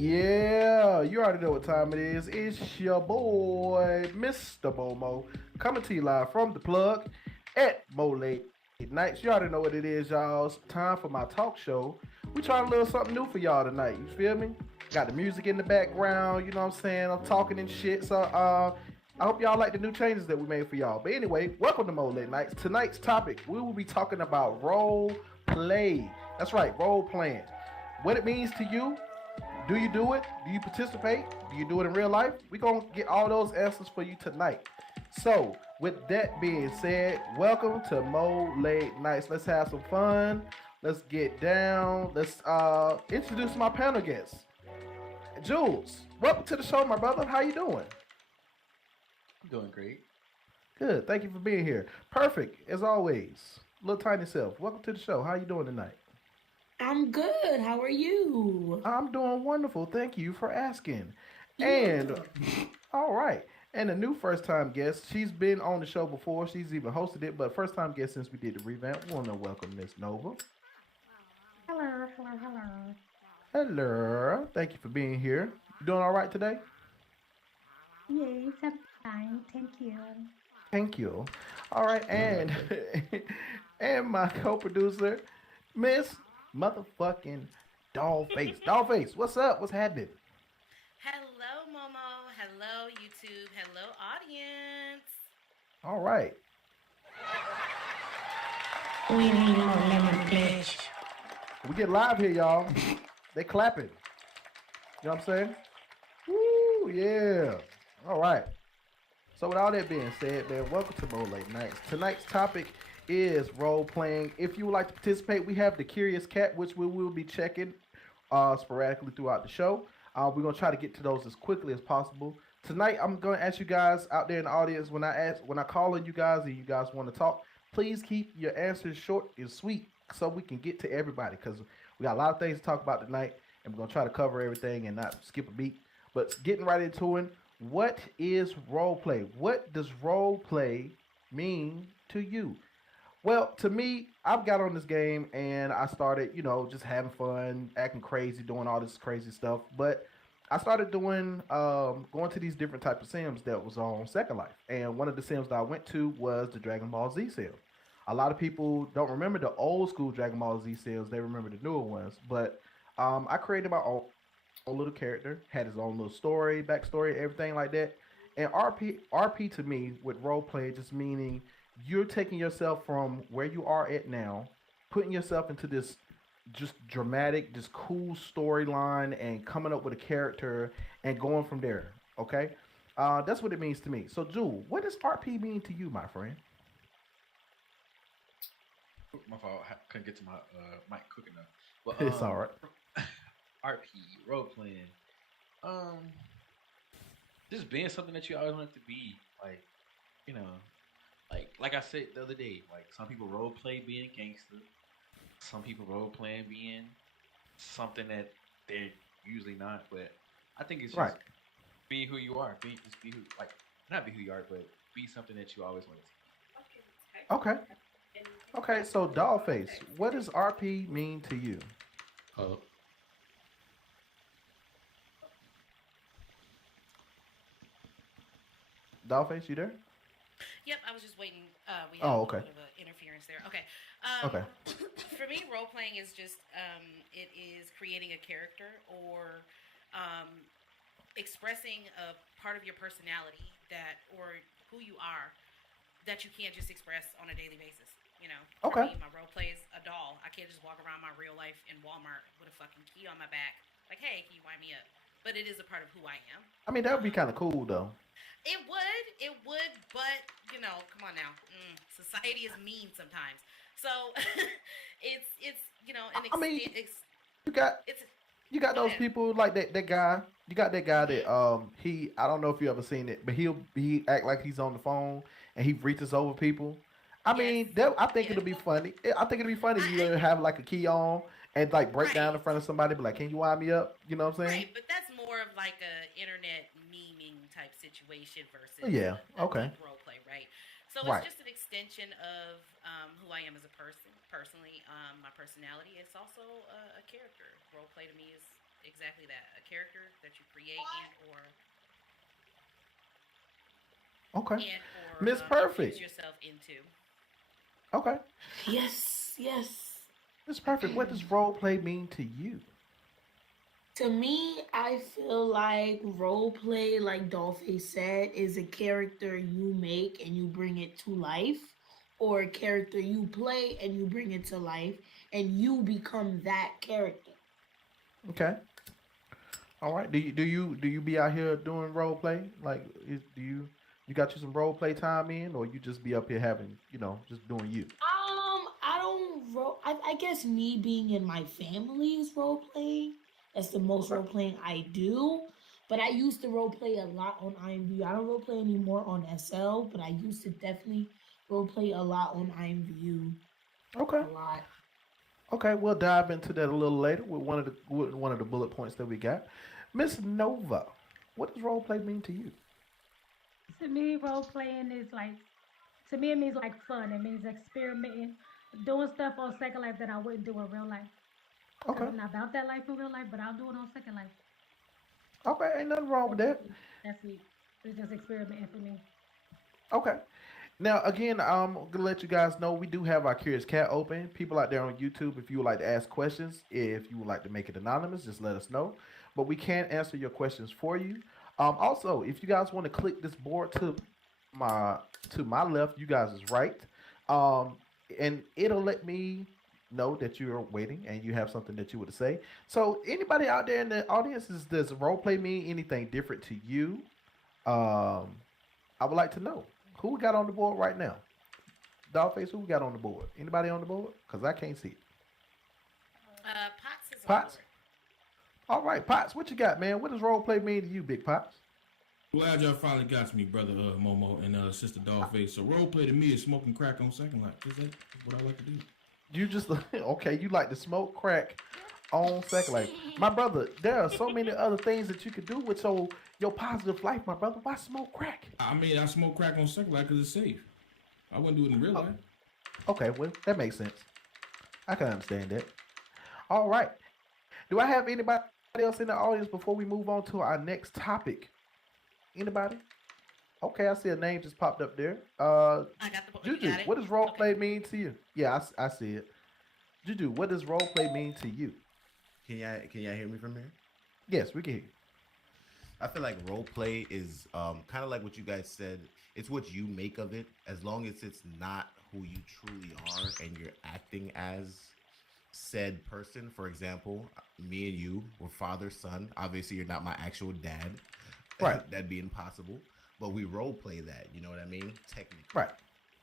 Yeah, you already know what time it is. It's your boy, Mr. Momo, coming to you live from the plug at Mo Late Nights. You already know what it is, y'all. It's time for my talk show. We trying a little something new for y'all tonight. You feel me? Got the music in the background. You know what I'm saying? I'm talking and shit. So, I hope y'all like the new changes that we made for y'all. But anyway, welcome to Mo Late Nights. Tonight's topic, we will be talking about role play. That's right, role playing. What it means to you, do you do it? Do you participate? Do you do it in real life? We're going to get all those answers for you tonight. So, with that being said, welcome to Mo Late Nights. Let's have some fun. Let's get down. Let's introduce my panel guests. Jules, welcome to the show, my brother. How you doing? I'm doing great. Good. Thank you for being here. Perfect, as always. Little tiny self. Welcome to the show. How you doing tonight? I'm good. How are you? I'm doing wonderful. Thank you for asking. You're And welcome. all right. And a new first time guest. She's been on the show before. She's even hosted it, but first time guest since we did the revamp. We want to welcome Miss Nova. Hello, hello, hello. Hello. Thank you for being here. You doing all right today? Yes, I'm fine. Thank you. Thank you. All right, and and my co-producer, Miss Motherfucking Dollface. Dollface, what's up? What's happening? Hello, Momo. Hello, YouTube. Hello, audience. All right. We need more lemon, please. We get live here, y'all. They clapping. You know what I'm saying? Woo, yeah. All right. So with all that being said, man, welcome to Mo Late Nights. Tonight's topic is role playing. If you would like to participate, we have the Curious Cat, which we will be checking sporadically throughout the show. We're gonna try to get to those as quickly as possible. Tonight, I'm gonna ask you guys out there in the audience when I call on you guys and you guys want to talk, please keep your answers short and sweet so we can get to everybody because we got a lot of things to talk about tonight and we're gonna try to cover everything and not skip a beat. But getting right into it, what is role play? What does role play mean to you? Well, to me, I've got on this game and I started, just having fun, acting crazy, doing all this crazy stuff. But I started doing, going to these different type of sims that was on Second Life, and one of the sims that I went to was the Dragon Ball Z sim. A lot of people don't remember the old school Dragon Ball Z sims; they remember the newer ones. But I created my own little character, had his own little story, backstory, everything like that. And RP to me with role play just meaning you're taking yourself from where you are at now, putting yourself into this just dramatic, just cool storyline, and coming up with a character and going from there. Okay, that's what it means to me. So, Jewel, what does RP mean to you, my friend? My fault. Couldn't get to my mic quick enough. But It's all right. RP role playing. Um, just being something that you always wanted to be. Like, you know, like I said the other day. Like some people role play being gangster. Some people role playing being something that they're usually not. But I think it's Right. just be who you are. Be who not be who you are, but be something that you always wanted to Okay. Okay. So, Dollface, what does RP mean to you? Uh, Dollface, you there? Yep, I was just waiting. We had a Oh, little okay. bit of an interference there. Okay. Okay. For me, role playing is just it is creating a character or um, expressing a part of your personality that or who you are that you can't just express on a daily basis. For Okay. me, my role play is a doll. I can't just walk around my real life in Walmart with a fucking key on my back. Like, hey, can you wind me up? But it is a part of who I am. I mean, that would be kind of cool, though. It would, but come on now. Society is mean sometimes. So it's an I mean, extent. you got It's you got go those ahead. people like that guy. You got that guy Mhm. that he I don't know if you ever seen it, but he act like he's on the phone and he reaches over people. I Yes. mean, that I think Yeah. it'll be funny. I think it'll be funny. You I have like a key on and like break down in right. front of somebody, but like, can you wind me up? You know what I'm saying? Right, but that's more of like a internet memeing type situation Oh, versus yeah. a Okay. deep role play, right? So it's Right. just an extension of who I am as a person, personally, my personality. It's also a character. Role play to me is exactly that, a character that you create Okay. and or Miss infuse Perfect. yourself into. Okay. Yes, yes. Miss Perfect, what does role play mean to you? To me, I feel like role play, like Dollface said, is a character you make and you bring it to life, or a character you play and you bring it to life, and you become that character. Okay. All right. Do you be out here doing role play? Like, do you got you some role play time in, or you just be up here having, just doing you? I don't role. I guess me being in my family is role playing. That's the most Okay. role playing I do. But I used to role play a lot on IMVU. I don't role play anymore on SL, but I used to definitely role play a lot on IMVU. Okay. A lot. Okay. We'll dive into that a little later with one of the bullet points that we got. Miss Nova, what does role play mean to you? To me, role playing is like, to me, it means like fun. It means experimenting, doing stuff on Second Life that I wouldn't do in real life. Because Okay. I'm not about that life in real life, but I'll do it on Second Life. Okay. Ain't nothing wrong with That's that. it. That's it. It's just experimenting for me. Okay. Now, again, I'm gonna let you guys know we do have our Curious Cat open. People out there on YouTube, if you would like to ask questions, if you would like to make it anonymous, just let us know. But we can answer your questions for you. Also, if you guys want to click this board my to my left, you guys is right, um, and it'll let me know that you're waiting and you have something that you would say. So, anybody out there in the audience, does role play mean anything different to you? Um, I would like to know who we got on the board right now. Dogface, who we got on the board? Anybody on the board? Because I can't see it. Potts is on Pots? board. All right, Pots, what you got, man? What does role play mean to you, Big Pots? Glad y'all finally got to me, brother Momo and sister Dollface. So role play to me is smoking crack on Second Life. Is that what I like to do? You just, okay, you like to smoke crack on Second Life. My brother, there are so many other things that you could do with your positive life, my brother. Why smoke crack? I mean, I smoke crack on Second Life because it's safe. I wouldn't do it in real Oh, life. okay, well, that makes sense. I can understand that. All right. Do I have anybody else in the audience before we move on to our next topic? Anybody? Okay, I see a name just popped up there. I got the book. You Juju, got it? what does role Okay. play mean to you? Yeah, I see it. Juju, what does role play mean to you? Can y'all hear me from here? Yes, we can hear you. I feel like role play is kind of like what you guys said. It's what you make of it, as long as it's not who you truly are and you're acting as said person. For example, me and you were father son. Obviously, you're not my actual dad. Right. That'd be impossible. But we role play that. You know what I mean? Technically. Right.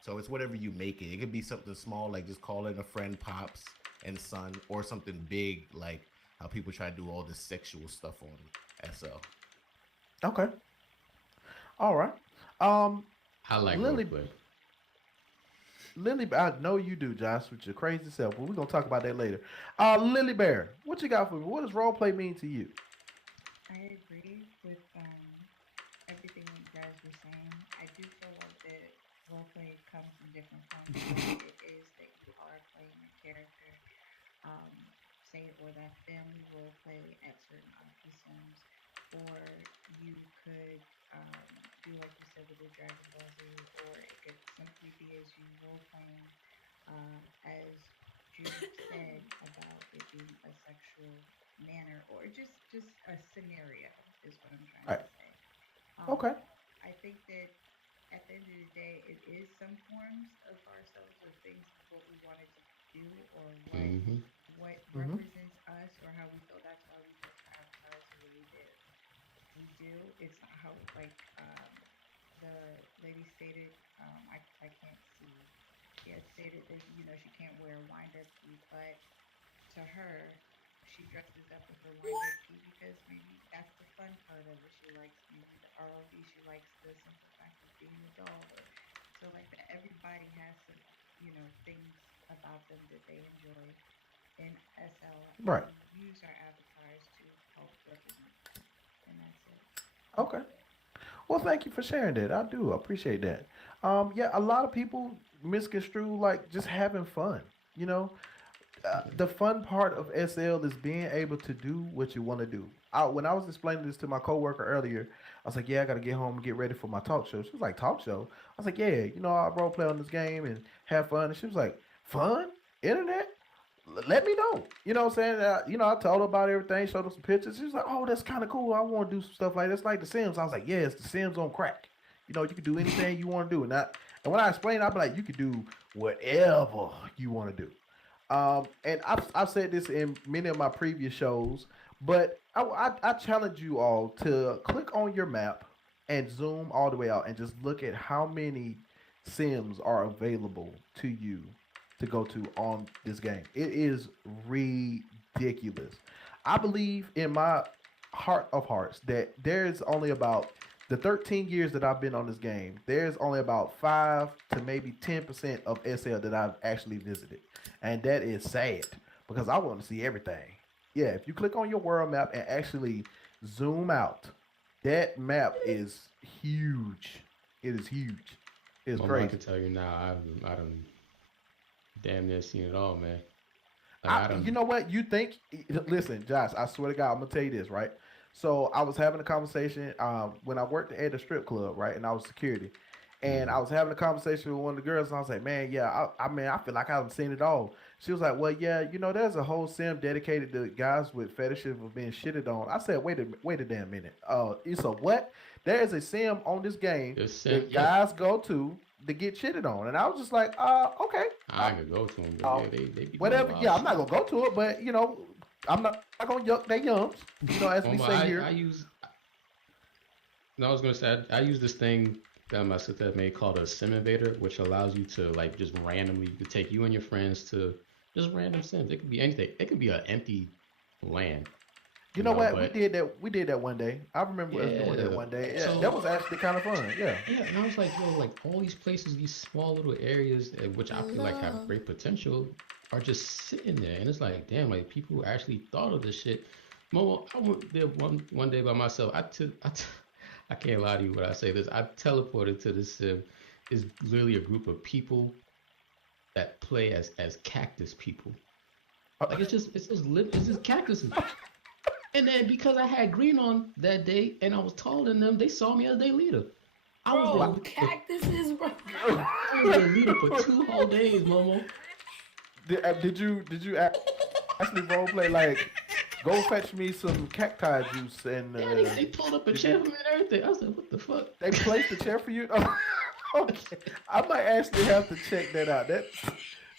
So it's whatever you make it. It could be something small, like just calling a friend pops and son, or something big, like how people try to do all this sexual stuff on SL. Okay. All right. Um, I like Lily, roleplay. Lily, I know you do, Josh, with your crazy self. But we're gonna talk about that later. Lily Bear, what you got for me? What does role play mean to you? I agree with everything you guys were saying. I do feel like that roleplay comes in different forms. It is that you are playing a character, um, say, or that family roleplay at certain occasions, or you could do like you said with the Dragon Ball Z, or it could simply be as you role playing, as Judith said about it being a sexual manner, or just a scenario is what I'm trying Right. to say. Um, Okay. I think that at the end of the day, it is some forms of ourselves or things of what we wanted to do or Mm-hmm. what Mm-hmm. represents us or how we feel. That's why we pick our avatars the way we did. We do. It's not how like the lady stated. I can't see. She had stated that she can't wear a wind up tee, but to her, she dresses up with her wind up tee because maybe that's the fun part of it. She likes maybe the ROV. She likes the simple fact of being a doll. Or, so like that, everybody has some things about them that they enjoy in SL, and Right. we use our avatars to help represent that, and that's it. Okay. Well, thank you for sharing that. I do appreciate that. Yeah, a lot of people misconstrue like just having fun. You know, the fun part of SL is being able to do what you want to do. When I was explaining this to my coworker earlier, I was like, "Yeah, I gotta get home and get ready for my talk show." She was like, "Talk show?" I was like, "Yeah, I role play on this game and have fun." And she was like, "Fun? Internet? Let me know." You know what I'm saying? I told her about everything, showed her some pictures. She was like, "Oh, that's kind of cool. I want to do some stuff like this, like The Sims." I was like, "Yeah, it's The Sims on crack. You can do anything you want to do." And when I explained, I'd be like, "You could do whatever you want to do." And I've said this in many of my previous shows, but I challenge you all to click on your map and zoom all the way out and just look at how many Sims are available to you to go to on this game. It is ridiculous. I believe in my heart of hearts that there's only about the 13 years that I've been on this game, there's only about 5 to maybe 10% of SL that I've actually visited. And that is sad because I want to see everything. Yeah, if you click on your world map and actually zoom out, that map is huge. It is huge. It's I crazy. can tell you now, I done damn near seen it all, man. Like, I You done, know what? You think? Listen, Josh. I swear to God, I'm gonna tell you this, right? So I was having a conversation when I worked at a strip club, right, and I was security, and I mm, was having a conversation with one of the girls, and I was like, "Man, yeah, I mean, I feel like I haven't seen it all." She was like, "Well, yeah, there's a whole sim dedicated to guys with fetishes of being shitted on." I said, "Wait a damn minute. It's a what? There is a sim on this game there's that yeah, guys go to get shitted on," and I was just like, okay, I could go to them, but uh, yeah, they be doing whatever. wild Yeah, I'm not shit. gonna go to it, but I'm not gonna yuck their yums, as we But say I here. use, no, I was gonna say I use this thing that my sister made called a sim invader, which allows you to like just randomly you could take you and your friends to just random sims. It could be anything. It could be an empty land, You know what? We but did that. We did that one day. I remember us doing that yeah. one day. Yeah, that So was actually kind of fun. Yeah. yeah, and I was like, yo, like all these places, these small little areas, which I feel like have Love. great potential, are just sitting there, and it's like, damn, like people actually thought of this shit. Mo, I went there one day by myself. I can't lie to you when I say this. I teleported to this sim. Is literally a group of people that play as cactus people. Like it's just cactuses. And then because I had green on that day and I was taller than them, they saw me as their leader. I was their Bro, leader for cactuses, bro. I was their leader for 2 whole days, Momo. Did you actually role play like go fetch me some cacti juice and Yeah, they pulled up a chair for me and everything. I said, what the fuck? they placed the chair for you? Okay, I might actually have to check that out. That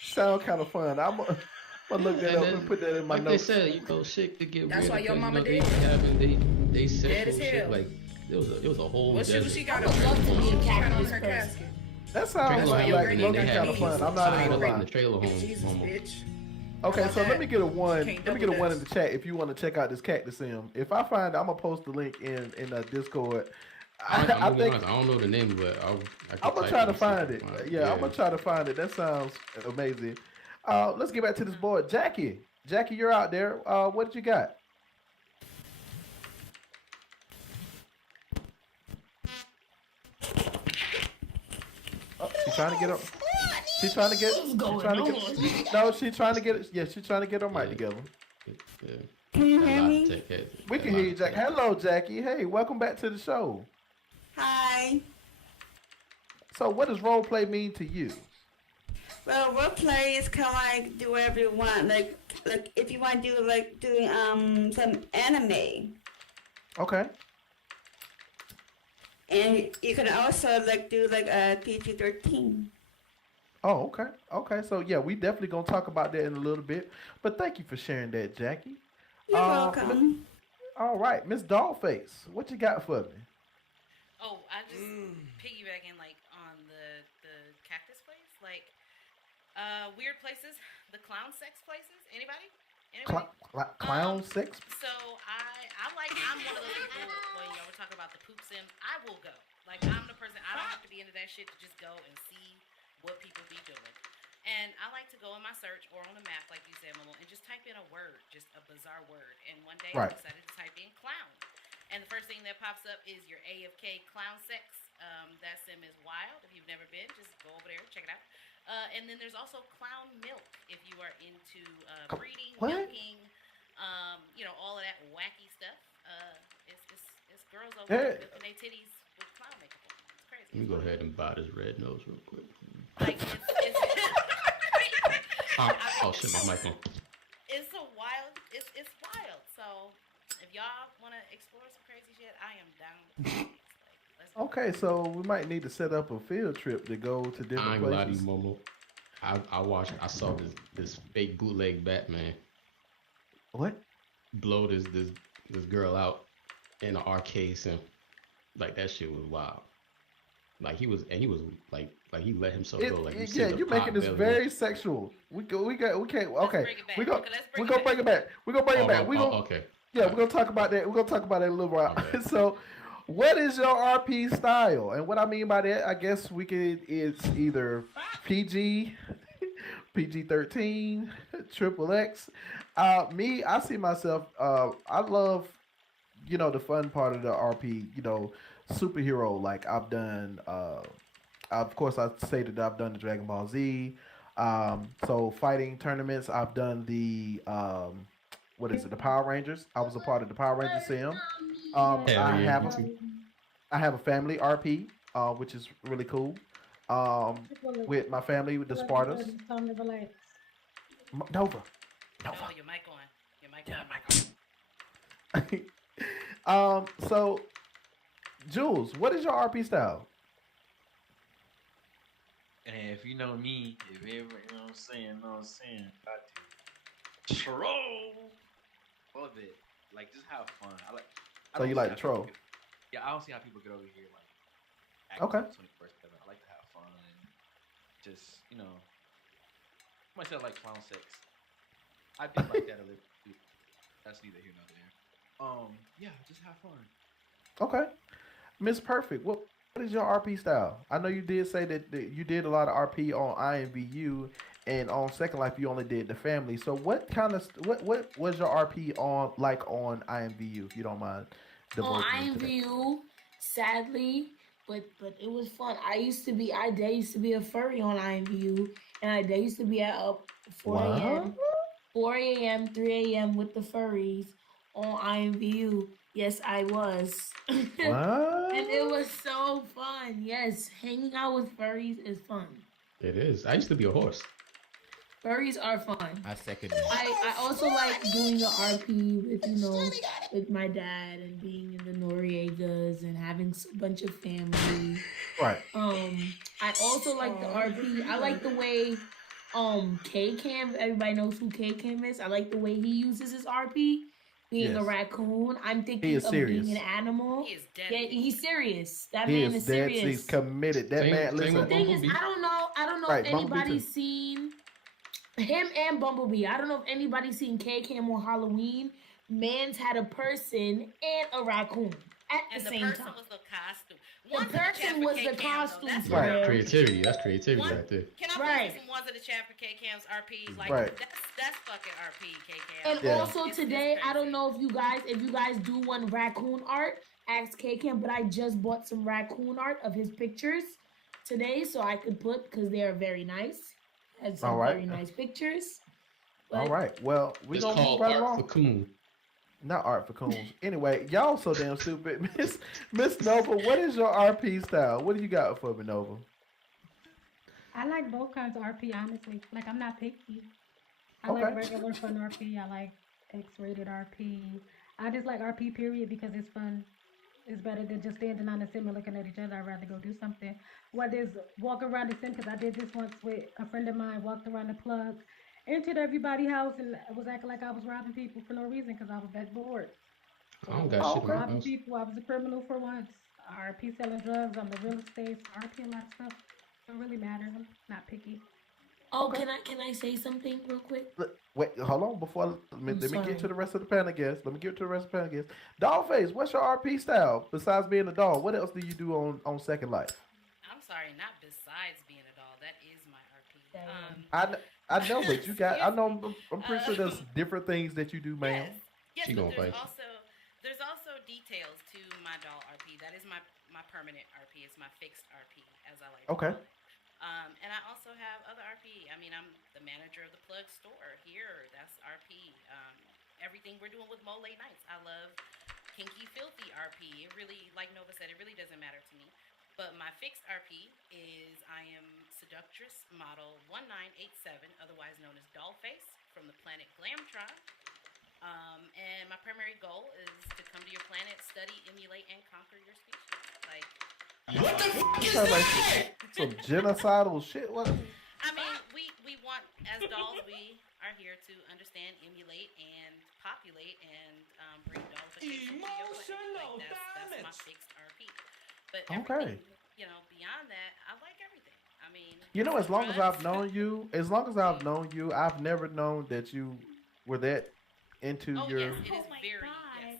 sounds kind of fun. I'm gonna look that And up and then, put that in my like they notes. said, shit could get That's weird why your because mama they dead. be having they Dead sexual as shit. hell. Like it was a whole What shoe desert. she I got would on? love to be a She got on cactus her person. casket. That sounds Trailer why like your home, like and granny then low they got kind had of knees. fun. I'm not even I gonna lived in lie. the trailer home, Jesus, Momo. bitch. Okay, My so let bad. me get a one. Can't Let me double get a one in dutch. the chat if you want to check out this cactus sim. If I find it, I'm gonna post the link in Discord. I'm I gonna be think honest. I don't know the name, but I I'm can gonna type try it to and see if I find can it. find it. Yeah, I'm Yeah. gonna try to find it. That sounds amazing. Let's get back to this board. Jackie, you're out there. What did you got? Oh, she's trying to get up. She's trying to get. What's She's going trying to on? get. No, she's trying to get it. Yeah, she's trying to get her mic Yeah. together. Yeah. Can you Got a hear lot to me? take care. We Got a can hear lot you, to Jack. take. Hello, Jackie. Hey, welcome back to the show. Hi. So, what does role play mean to you? Well, role play is kind of like do whatever you want. Like if you want to do like doing some anime, Okay. and you can also like do like a PG-13. Oh, okay. Okay. So, yeah, we definitely gonna talk about that in a little bit. But thank you for sharing that, Jackie. You're Uh, welcome. All right, Miss Dollface, what you got for me? Oh, I just piggybacking like on the cactus place, like weird places, the clown sex places. Anybody? Clown sex? So I'm one of those people when y'all were talking about the poop sims. I will go. Like I'm the person. I don't have to be into that shit to just go and see what people be doing. And I like to go in my search or on the map, like you said, Momo, and just type in a word, just a bizarre word. And one day Right. I decided to type in clown. And the first thing that pops up is your AFK clown sex. That sim is wild. If you've never been, just go over there, check it out. And then there's also clown milk if you are into breeding, What? milking, all of that wacky stuff. It's girls over there Hey, milking their titties with clown makeup on. It's crazy. Let me It's go wild. ahead and buy this red nose real quick. Like it's Oh, I mean, oh shit, my mic on. it's a wild. It's wild. So if y'all want to explore some crazy shit, I am down. Let's go. okay, so we might need to set up a field trip to go to I different ain't gonna lie to you, places. Momo. I saw this fake bootleg Batman What? blow this girl out in an arcade sim. Like that shit was wild. Like he was like he let himself go. Like you see Yeah, the you're making pot this belly. very sexual. We can't. Let's Okay, bring it back. we go. Okay, let's We bring gonna it bring back. it back. We gonna bring it back. We gonna. Okay. Yeah, All we're right. gonna talk about that. We're gonna talk about that in a little while. Okay. So, what is your RP style? And what I mean by that, I guess it's either PG, PG-13, triple X. Me, I see myself. I love, the fun part of the RP. Superhero. Like I've done. Of course, I stated that I've done the Dragon Ball Z. So fighting tournaments, I've done the what is it? The Power Rangers. I was a part of the Power Rangers sim. Hell I yeah, have me a, too. I have a family RP, which is really cool. With my family with the Spartas. It's time to relax. Nova. Oh, your mic on. Your mic on. So Jules, what is your RP style? And if you know me, if ever, know what I'm saying, got to troll for a bit, like just have fun. I So don't you see like how to troll? people yeah, I don't see how people get over here like Okay. acting 24/7. I like to have fun and just I might say I like clown sex. I did like that a little bit. That's neither here nor there. Yeah, just have fun. Okay. Miss Perfect, what is your RP style? I know you did say that you did a lot of RP on IMVU, and on Second Life you only did the family. So what was your RP on on IMVU? If you don't mind On divulging into that. IMVU, sadly, but it was fun. I used to be a furry on IMVU, and I used to be at up 4 a.m. 4 a.m., 3 a.m. with the furries on IMVU. Yes, I was. What? And it was so fun. Yes, hanging out with furries is fun. It is. I used to be a horse. Furries are fun. I second. I also like doing the RP with my dad and being in the Noriegas and having a bunch of family. Right. I also like the RP. I like the way K-Cam, everybody knows who K-Cam is. I like the way he uses his RP. Being a Yes. raccoon, I'm He thinking is of serious. being an animal. He is dead. Yeah, he's serious. That He man is is dead. serious. He's committed. That Same- man. same Listen. with Thing is, Bumblebee. I don't know Right, if Bumblebee anybody's too. seen him and Bumblebee. I don't know if anybody's seen K-Cam on Halloween. Man's had a person and a raccoon at And the the same person time. was the costume. The One's in chat person for was the K-Cam, though. costume That's for Right. him. Creativity. That's creativity One- right there. Can I Right. please some ones in the chat for K-Cam's RPs? Like Right. that's fucking RP, K-Cam. And Yeah. also It's today, I don't crazy. know if you guys do one raccoon art, ask K-Cam, but I just bought some raccoon art of his pictures today, so I could put because they are very nice. Had some All right. very nice pictures. All But right. Well, we're It's gonna move called right art along. for coon. Not art for coons. Anyway, y'all so damn stupid. Miss Nova, what is your RP style? What do you got for me, Nova? I like both kinds of RP, honestly. Like, I'm not picky. I Okay. like regular fun RP. I like X-rated RP. I just like RP period because it's fun. It's better than just standing on the sim and looking at each other. I'd rather go do something. Whether it's walk around the sim, because I did this once with a friend of mine, walked around the plug, entered everybody's house, and was acting like I was robbing people for no reason because I was that bored. I don't got Oh, shit in okay. my Robbing house. people, I was a criminal for once. RP selling drugs on the real estate, RP a lot of stuff. Don't really matter. I'm not picky. oh, Okay. can I say something real quick? Wait, hold on. Before let me I'm get to sorry. the rest of the panel guests. Let me get to the rest of the panel guests. Dollface, what's your RP style besides being a doll? What else do you do on Second Life? I'm sorry, not besides being a doll. That is my RP. Damn. I know, but you got. I Excuse know. me. I'm pretty sure there's different things that you do, ma'am. Yes, She but gonna fight there's also details to my doll RP. That is my permanent RP. It's my fixed RP, as I like to Okay. call it. And I also have other RP. I mean, I'm the manager of the Plug store here. That's RP. Everything we're doing with Mo Late Nights. I love kinky, filthy RP. It really, like Nova said, it really doesn't matter to me. But my fixed RP is I am Seductress Model 1987, otherwise known as Dollface, from the planet Glamtron. And my primary goal is to come to your planet, study, emulate, and conquer your species. Like, What the fuck is Sound like that? some genocidal shit. What? I mean, we want, as dolls, we are here to understand, emulate, and populate, and bring dollification to your planet. Like, that's my fixed RP. But Okay. everything, beyond that, I like everything. I mean, You know, as some long as I've drugs. known you, I've never known that you were that into Oh your. yes, it is Oh my very God. yes.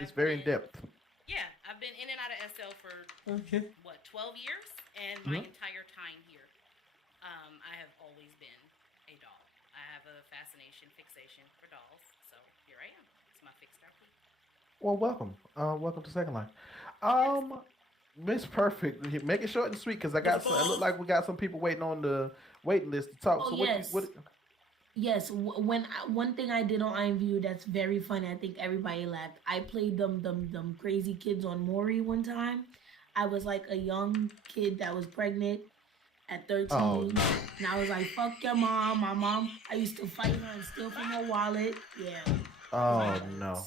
It's I've very in been- depth. Yeah, I've been in and out of SL for Okay. 12 years, and my Mhm. entire time here, I have always been a doll. I have a fascination, fixation for dolls, so here I am. It's my fixed RP. Well, welcome. Welcome to Second Life. Miss Perfect, make it short and sweet because I got some. It look like we got some people waiting on the waiting list to talk. Oh, So yes. what? Yes, one thing I did on IMVU that's very funny. I think everybody laughed. I played them crazy kids on Maury one time. I was like a young kid that was pregnant at 13, Oh, no. and I was like, "Fuck your mom." My mom. I used to fight her and steal from her wallet. Yeah. Oh no,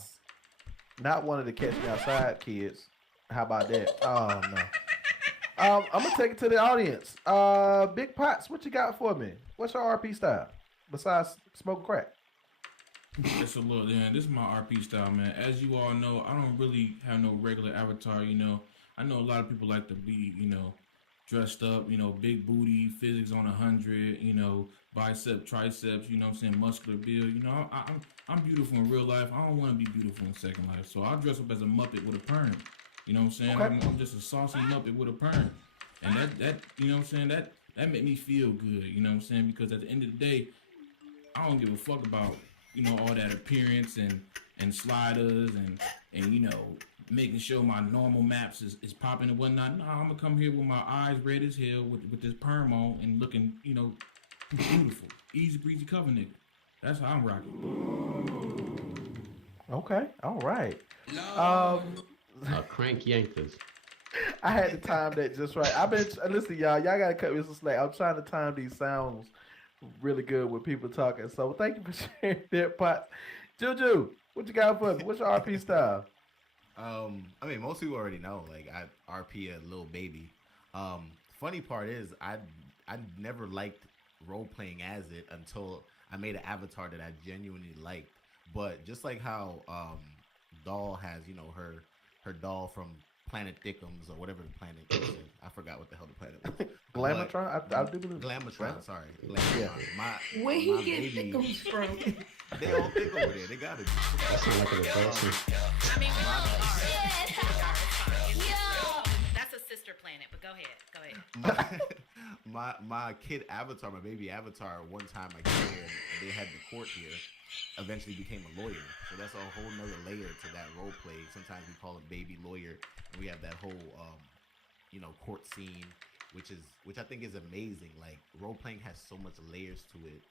not one of the Catch Me Outside kids. How about that? Oh no. I'm gonna take it to the audience. Big Pots, what you got for me? What's your RP style besides smoke crack? So look, man, this is my RP style, man. As you all know, I don't really have no regular avatar. I know a lot of people like to be, dressed up. Big booty, physics on 100. Bicep, triceps. You know what I'm saying, muscular build. I'm beautiful in real life. I don't want to be beautiful in Second Life, so I'll dress up as a Muppet with a perm. You know what I'm saying? Okay. I'm just a saucy Muppet with a perm, and that you know what I'm saying, that made me feel good. You know what I'm saying? Because at the end of the day, I don't give a fuck about all that appearance and sliders and making sure my normal maps is popping and whatnot. No, I'm gonna come here with my eyes red as hell with this perm on and looking beautiful, easy breezy cover nigga. That's how I'm rocking. Okay, all right. Um, Crank yankers. I had to time that just right. I've been listen, y'all. Y'all gotta cut me some slack. I'm trying to time these sounds really good with people talking. So thank you for sharing that, Pot. Juju, what you got for me? What's your RP style? I mean, most people already know. Like, I RP a little baby. Funny part is, I never liked role playing as it until I made an avatar that I genuinely liked. But just like how Doll has, her doll from Planet Thickums or whatever the planet is. I forgot what the hell the planet was. Glamatron? I do believe Glamatron, sorry. Glamatron. Yeah. Where my he get baby, thickums from? they all thick over there. They got it. That sounds like an adultery. I mean, we really are. It's fine. That's a sister planet, but go ahead. My kid avatar, my baby avatar, one time I came here and they had the court here, eventually became a lawyer. So that's a whole nother layer to that role play. Sometimes we call him baby lawyer, and we have that whole court scene, which I think is amazing. Like, role playing has so much layers to it.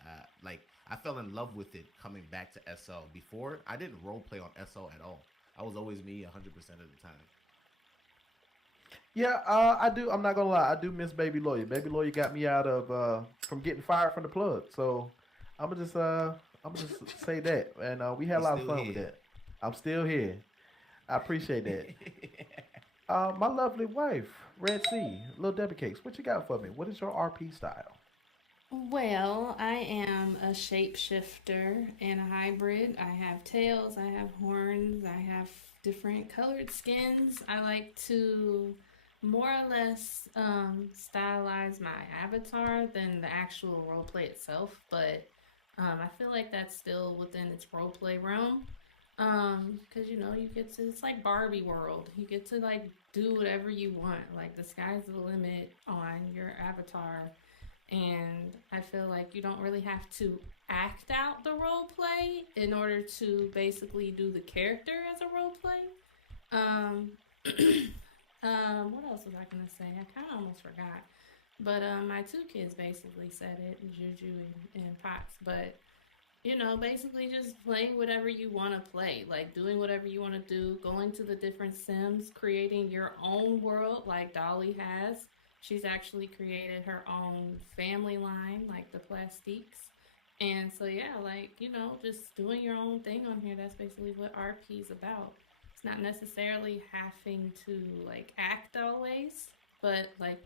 Like, I fell in love with it coming back to SL. Before, I didn't role play on SL at all. I was always me 100% of the time. Yeah, I do. I'm not gonna lie. I do miss Baby Lawyer. Baby Lawyer got me out of from getting fired from the plug. So I'm gonna just say that. And we had a He's lot of still fun with here. that. I'm still here. I appreciate that. My lovely wife, Red Sea, Little Debbie Cakes. What you got for me? What is your RP style? Well, I am a shapeshifter and a hybrid. I have tails, I have horns, I have different colored skins. I like to more or less stylize my avatar than the actual roleplay itself, but I feel like that's still within its roleplay realm. Because you get to, it's like Barbie world. You get to like do whatever you want. Like, the sky's the limit on your avatar. And I feel like you don't really have to act out the role play in order to basically do the character as a role play. What else was I gonna say? I kind of almost forgot. But my two kids basically said it, Juju and Pox. But basically just playing whatever you want to play, like doing whatever you want to do, going to the different Sims, creating your own world like Dolly has. She's actually created her own family line, like the Plastiques. And so, yeah, like, just doing your own thing on here. That's basically what RP is about. It's not necessarily having to, like, act always, but, like,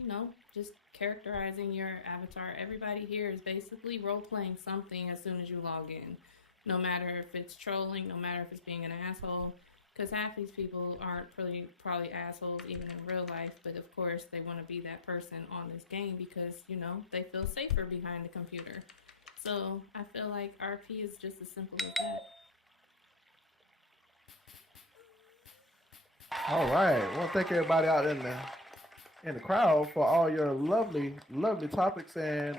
just characterizing your avatar. Everybody here is basically role playing something as soon as you log in. No matter if it's trolling, no matter if it's being an asshole, because half these people aren't probably assholes even in real life, but of course they want to be that person on this game because they feel safer behind the computer. So I feel like RP is just as simple as that. All right. I want to thank everybody out in the crowd for all your lovely, lovely topics and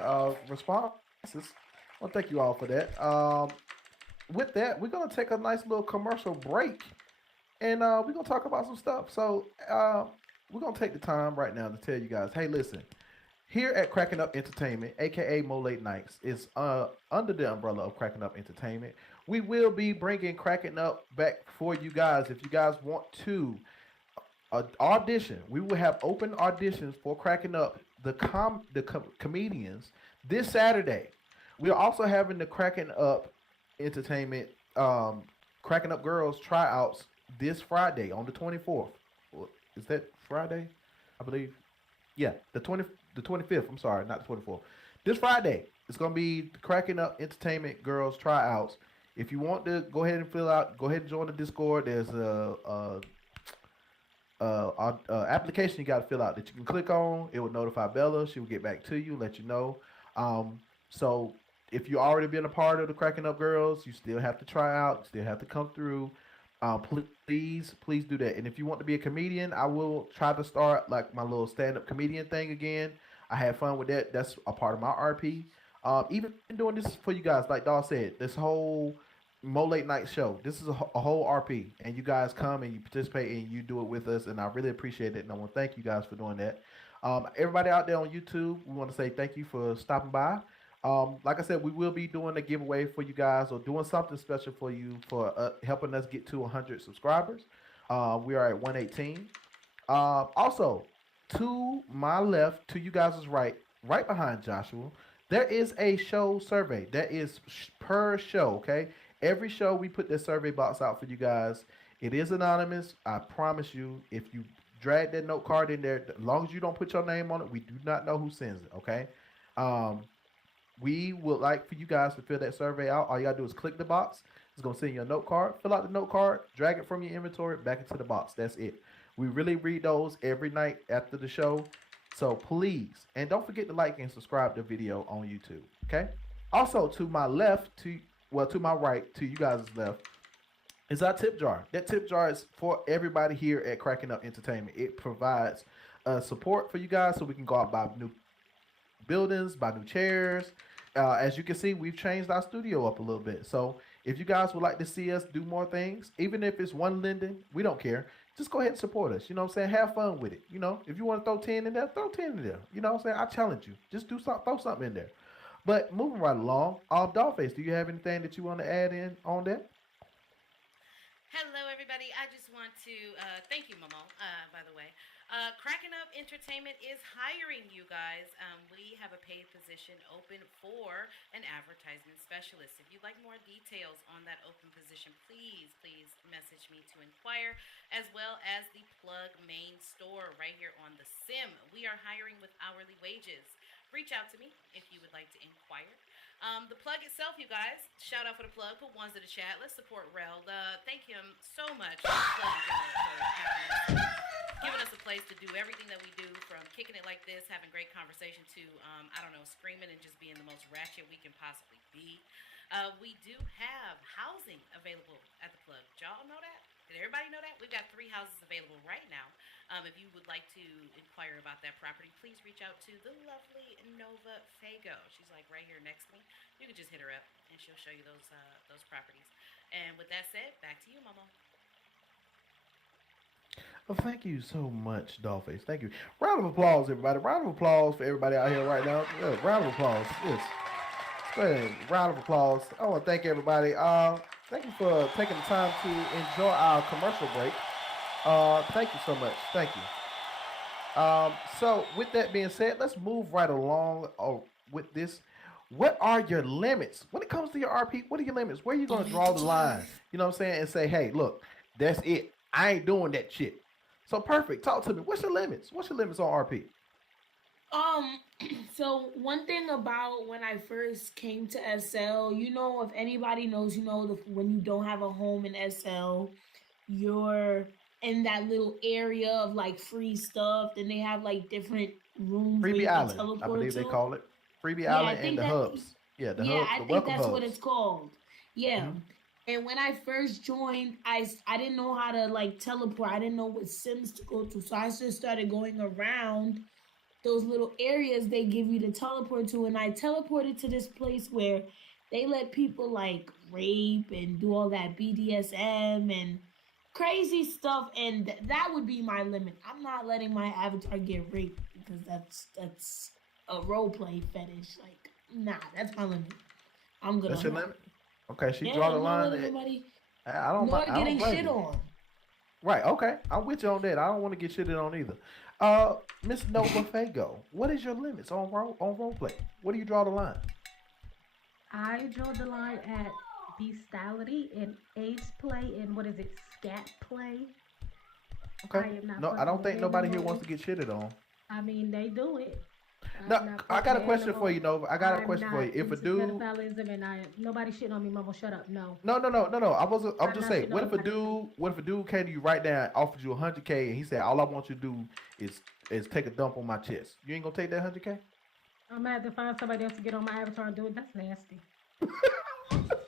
responses. I want to thank you all for that. With that, we're gonna take a nice little commercial break, and we're gonna talk about some stuff. So we're gonna take the time right now to tell you guys, hey, listen, here at Cracking Up Entertainment, aka Mo Late Nights, is under the umbrella of Cracking Up Entertainment. We will be bringing Cracking Up back for you guys. If you guys want to audition, we will have open auditions for Cracking Up comedians this Saturday. We are also having the Cracking Up Entertainment Cracking Up Girls tryouts this Friday on the 24th. Is that Friday? I believe. Yeah, the 25th. I'm sorry, not the 24th. This Friday, it's gonna be the Cracking Up Entertainment Girls tryouts. If you want to go ahead and fill out, go ahead and join the Discord. There's application you got to fill out that you can click on. It will notify Bella. She will get back to you, let you know. So if you already been a part of the Cracking Up Girls, you still have to try out. You still have to come through. Please do that. And if you want to be a comedian, I will try to start like my little stand-up comedian thing again. I had fun with that. That's a part of my RP. Even doing this for you guys, like Daw said, this whole Mo Late Night show. This is a whole RP, and you guys come and you participate and you do it with us, and I really appreciate it. And I want to thank you guys for doing that. Everybody out there on YouTube, we want to say thank you for stopping by. Like I said, we will be doing a giveaway for you guys or doing something special for you for helping us get to 100 subscribers. We are at 118. Also, to my left, to you guys' right behind Joshua, there is a show survey that is per show, okay? Every show we put this survey box out for you guys. It is anonymous. I promise you, if you drag that note card in there, as long as you don't put your name on it, we do not know who sends it, okay? We would like for you guys to fill that survey out. All you gotta do is click the box. It's gonna send you a note card. Fill out the note card, drag it from your inventory back into the box. That's it. We really read those every night after the show. So please, and don't forget to like and subscribe to the video on YouTube. Okay. Also, to my left, to my right, to you guys' left, is our tip jar. That tip jar is for everybody here at Cracking Up Entertainment. It provides support for you guys so we can go out buy new buildings, buy new chairs. As you can see, we've changed our studio up a little bit. So if you guys would like to see us do more things, even if it's one Linden, we don't care. Just go ahead and support us. You know what I'm saying? Have fun with it. You know, if you want to throw 10 in there, throw 10 in there. You know what I'm saying? I challenge you. Just throw something in there. But moving right along, Dollface, do you have anything that you want to add in on that? Hello, everybody. I just want to thank you, Momo, by the way. Cracking Up Entertainment is hiring you guys. We have a paid position open for an advertisement specialist. If you'd like more details on that open position, please message me to inquire, as well as the Plug main store right here on the Sim. We are hiring with hourly wages. Reach out to me if you would like to inquire. The Plug itself, you guys, shout out for the Plug. Put ones in the chat. Let's support Rel. Thank him so much for giving us a place to do everything that we do, from kicking it like this, having great conversation, to, screaming and just being the most ratchet we can possibly be. We do have housing available at the Plug. Did y'all know that? Did everybody know that? We've got 3 houses available right now. If you would like to inquire about that property, please reach out to the lovely Nova Fago. She's like right here next to me. You can just hit her up and she'll show you those properties. And with that said, back to you, Momo. Well, thank you so much, Dollface. Thank you. Round of applause, everybody. Round of applause for everybody out here right now. Yeah, round of applause. Yes. Go ahead. Round of applause. I want to thank everybody. Thank you for taking the time to enjoy our commercial break. Thank you so much. Thank you. So with that being said, let's move right along with this. What are your limits when it comes to your RP? What are your limits? Where are you gonna draw the line? You know what I'm saying? And say, hey, look, that's it. I ain't doing that shit. So perfect. Talk to me. What's your limits? What's your limits on RP? Um, so one thing about when I first came to SL, if anybody knows, when you don't have a home in SL, you're in that little area of like free stuff, and they have like different rooms where Freebie you can Island, I teleport believe they to. call it. Freebie Yeah, I Island and think the that. hubs. Yeah, the Yeah, hubs, I the think welcome that's what hubs. it's called. Yeah. Mhm. And when I first joined, I didn't know how to like teleport. I didn't know what sims to go to, so I just started going around those little areas they give you to teleport to, and I teleported to this place where they let people like rape and do all that BDSM and crazy stuff, and that would be my limit. I'm not letting my avatar get raped because that's a role play fetish. Like, nah, that's my limit. I'm good That's on your that. limit. Okay, she Yeah, draw the I'm not line. letting nobody I don't. nor I don't getting blame shit you. on. Right. Okay. I'm with you on that. I don't want to get shitted on either. Miss Nova Fago, what is your limits on role play? Where do you draw the line? I draw the line at bestiality and age play and what is it, scat play. Okay. I am not No, I fucking don't with think nobody here wants animals. to get shitted on. I mean, they do it. No, I'm not I fucking got a with question for animals. you, Nova. I got a I'm question for not you. If a into dude, pedophilism, and nobody shitting on me, mama. Shut up. No, no. I'm I'm just not saying. shitting on nobody. What if a dude came to you right now and offered you 100K and he said, all I want you to do is take a dump on my chest. You ain't gonna take that 100K? I'm gonna have to find somebody else to get on my avatar and do it. That's nasty.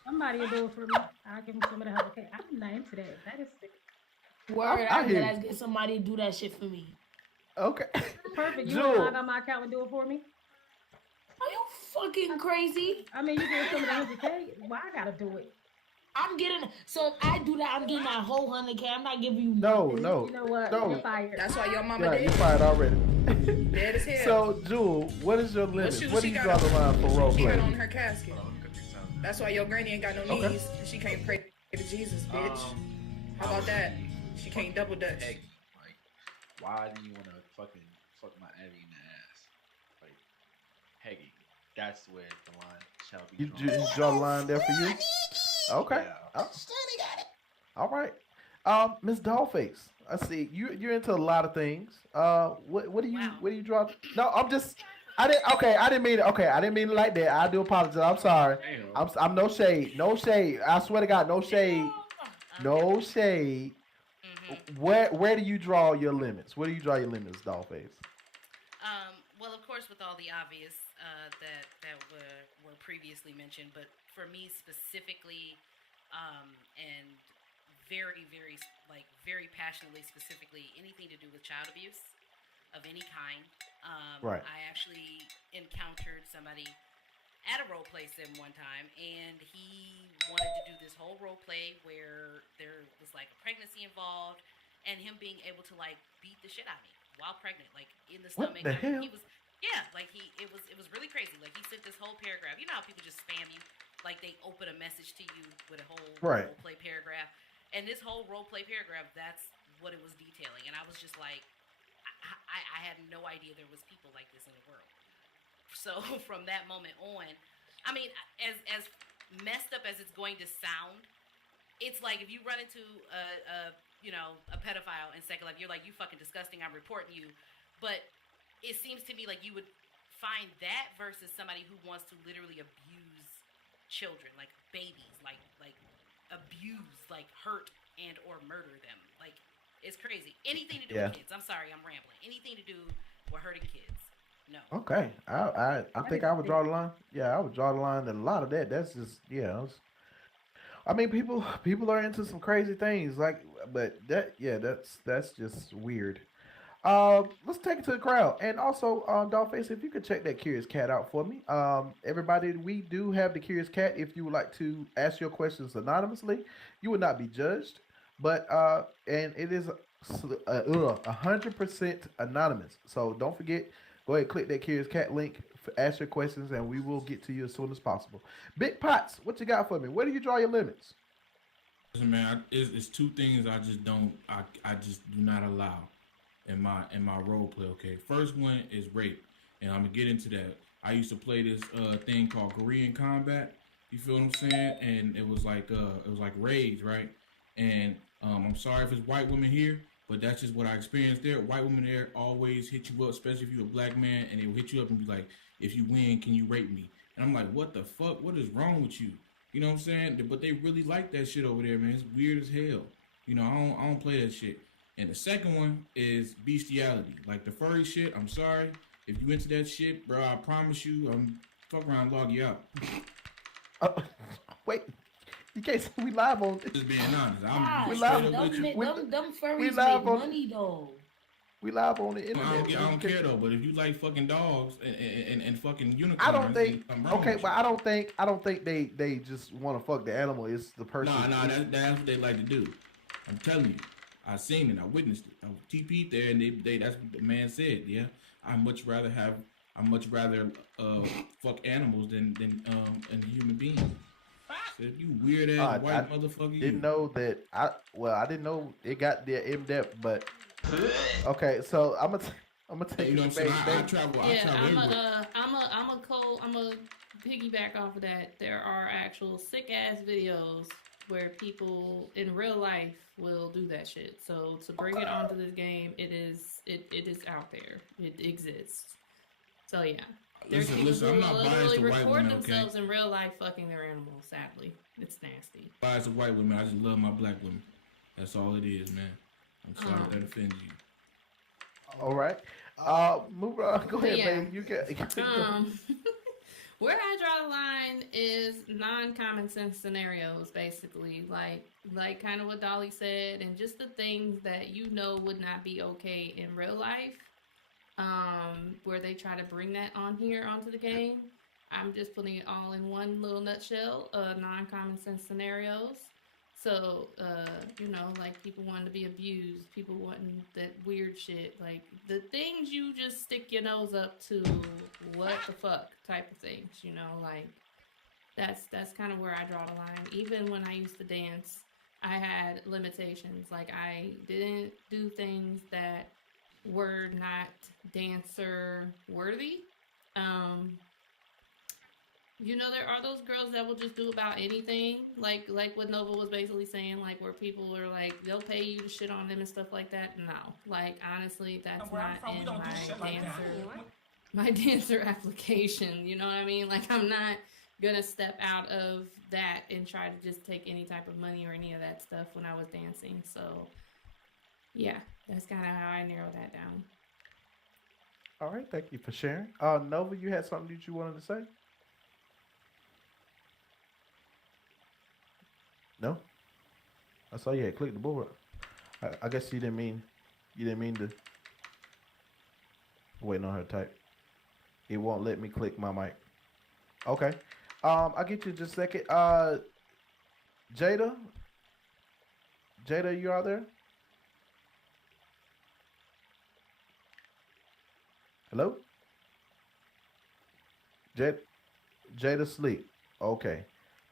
Somebody will do it for me. I'll give them some of the 100K. I'm not into that. That is sick. Word, I I hear gotta you. get somebody to do that shit for me. Okay. Perfect. You want to log Jewel. on my account and do it for me? Are you fucking crazy? I mean, you get some of the 100K. Why I gotta do it? I'm getting so if I do that, I'm getting that whole 100K. I'm not giving you No, nothing. no, You know what? no. You're fired. That's why your mama Yeah, dead. you fired already. Dead as hell. So, Jewel, what is your What limits? shoes Where do she you got draw the line for role She got play? on her casket. That's why your granny ain't got no Okay. knees. She can't pray to Jesus, bitch. How about that? She can't double dutch. Peggy, like, why do you want to fucking fuck my Abby in the ass? Like, Peggy, that's where the line shall be drawn. You draw the line there for you? Okay. Yeah. All right. Miss Dollface, I see you're into a lot of things. What do you draw? No, I didn't mean it. Okay, I didn't mean it like that. I do apologize. I'm sorry. I'm no shade. No shade. I swear to God, no shade. No shade. Where do you draw your limits? Where do you draw your limits, Dollface? Well, of course, with all the obvious that were previously mentioned, but for me specifically, and very passionately, specifically, anything to do with child abuse of any kind. Right. I actually encountered somebody at a role play sim one time, and he wanted to do this whole role play where there was like a pregnancy involved, and him being able to like beat the shit out of me while pregnant, like in the What stomach. the I mean, hell? he was it was really crazy. Like he sent this whole paragraph. You know how people just spam you, like they open a message to you with a whole Right. role play paragraph, and this whole role play paragraph, that's what it was detailing, and I was just like, I had no idea there was people like this in the world. So from that moment on, I mean, as messed up as it's going to sound, it's like if you run into a pedophile in Second Life, you're like, you fucking disgusting, I'm reporting you. But it seems to me like you would find that versus somebody who wants to literally abuse children, like babies, like abuse, like hurt and or murder them. Like it's crazy. Anything to do Yeah. with kids. I'm sorry, I'm rambling. Anything to do with hurting kids. No. Okay. I think I would draw the line. Yeah, I would draw the line that a lot of that. That's just I mean, people are into some crazy things, but that's just weird. Let's take it to the crowd, and also, Dollface, if you could check that Curious Cat out for me. Everybody, we do have the Curious Cat. If you would like to ask your questions anonymously, you would not be judged. But and it is 100% anonymous. So don't forget, go ahead and click that Curious Cat link, ask your questions, and we will get to you as soon as possible. Big Pots, what you got for me? Where do you draw your limits? Listen, man, it's two things I just don't, I just do not allow in my role play. Okay, first one is rape, and I'm gonna get into that. I used to play this thing called Korean Combat. You feel what I'm saying? And it was like Rage, right? And I'm sorry if it's white women here, but that's just what I experienced there. White women there always hit you up, especially if you're a black man, and they will hit you up and be like, "If you win, can you rape me?" And I'm like, "What the fuck? What is wrong with you?" You know what I'm saying? But they really like that shit over there, man. It's weird as hell. You know, I don't play that shit. And the second one is bestiality. Like the furry shit, I'm sorry. If you into that shit, bro, I promise you, I'm fuck around, log you out. Wait, you can't say we live on. Just being honest, God, we straight live- up with you. them furries we make live on- money though. We live on the I internet. don't care though. But if you like fucking dogs and fucking unicorns, I don't think. I'm wrong Okay, with but you. I don't think they just want to fuck the animal. It's the person. Nah, that's what they like to do. I'm telling you, I seen it, I witnessed it. I was TP'd there, and they that's what the man said. Yeah, I much rather fuck animals than a human being. So if you weird ass white motherfucker, didn't know that. I didn't know it got there in depth, but okay. So I'm gonna take you know what I'm saying. I travel Yeah, everywhere. I'm a piggyback off of that. There are actual sick ass videos where people in real life will do that shit. So to bring it onto this game, it is out there. It exists. So yeah. There's people Listen, who I'm not biased literally to white record women, okay? themselves in real life fucking their animals, sadly. It's nasty. Biased to white women, I just love my black women. That's all it is, man. I'm sorry if that offends you. All right. Move on. Go ahead, Yeah. baby. You can. Where I draw the line is non-common sense scenarios, basically, like kind of what Dolly said, and just the things that you know would not be okay in real life. Where they try to bring that onto the game. I'm just putting it all in one little nutshell. Non-common sense scenarios. So, like people wanting to be abused, people wanting that weird shit, like the things you just stick your nose up to, what the fuck type of things, like that's kind of where I draw the line. Even when I used to dance, I had limitations. Like I didn't do things that were not dancer worthy. There are those girls that will just do about anything, like what Nova was basically saying, like where people are like, they'll pay you to shit on them and stuff like that. No, like honestly, that's not in my dancer application. You know what I mean? Like I'm not gonna step out of that and try to just take any type of money or any of that stuff when I was dancing. So yeah, that's kind of how I narrow that down. All right. Thank you for sharing. Nova, you had something that you wanted to say? No. I saw you had clicked the board. I guess you didn't mean to. Waiting on her to type. It won't let me click my mic. Okay. I'll get you in just a second. Jada, you out there? Hello? Jada sleep. Okay.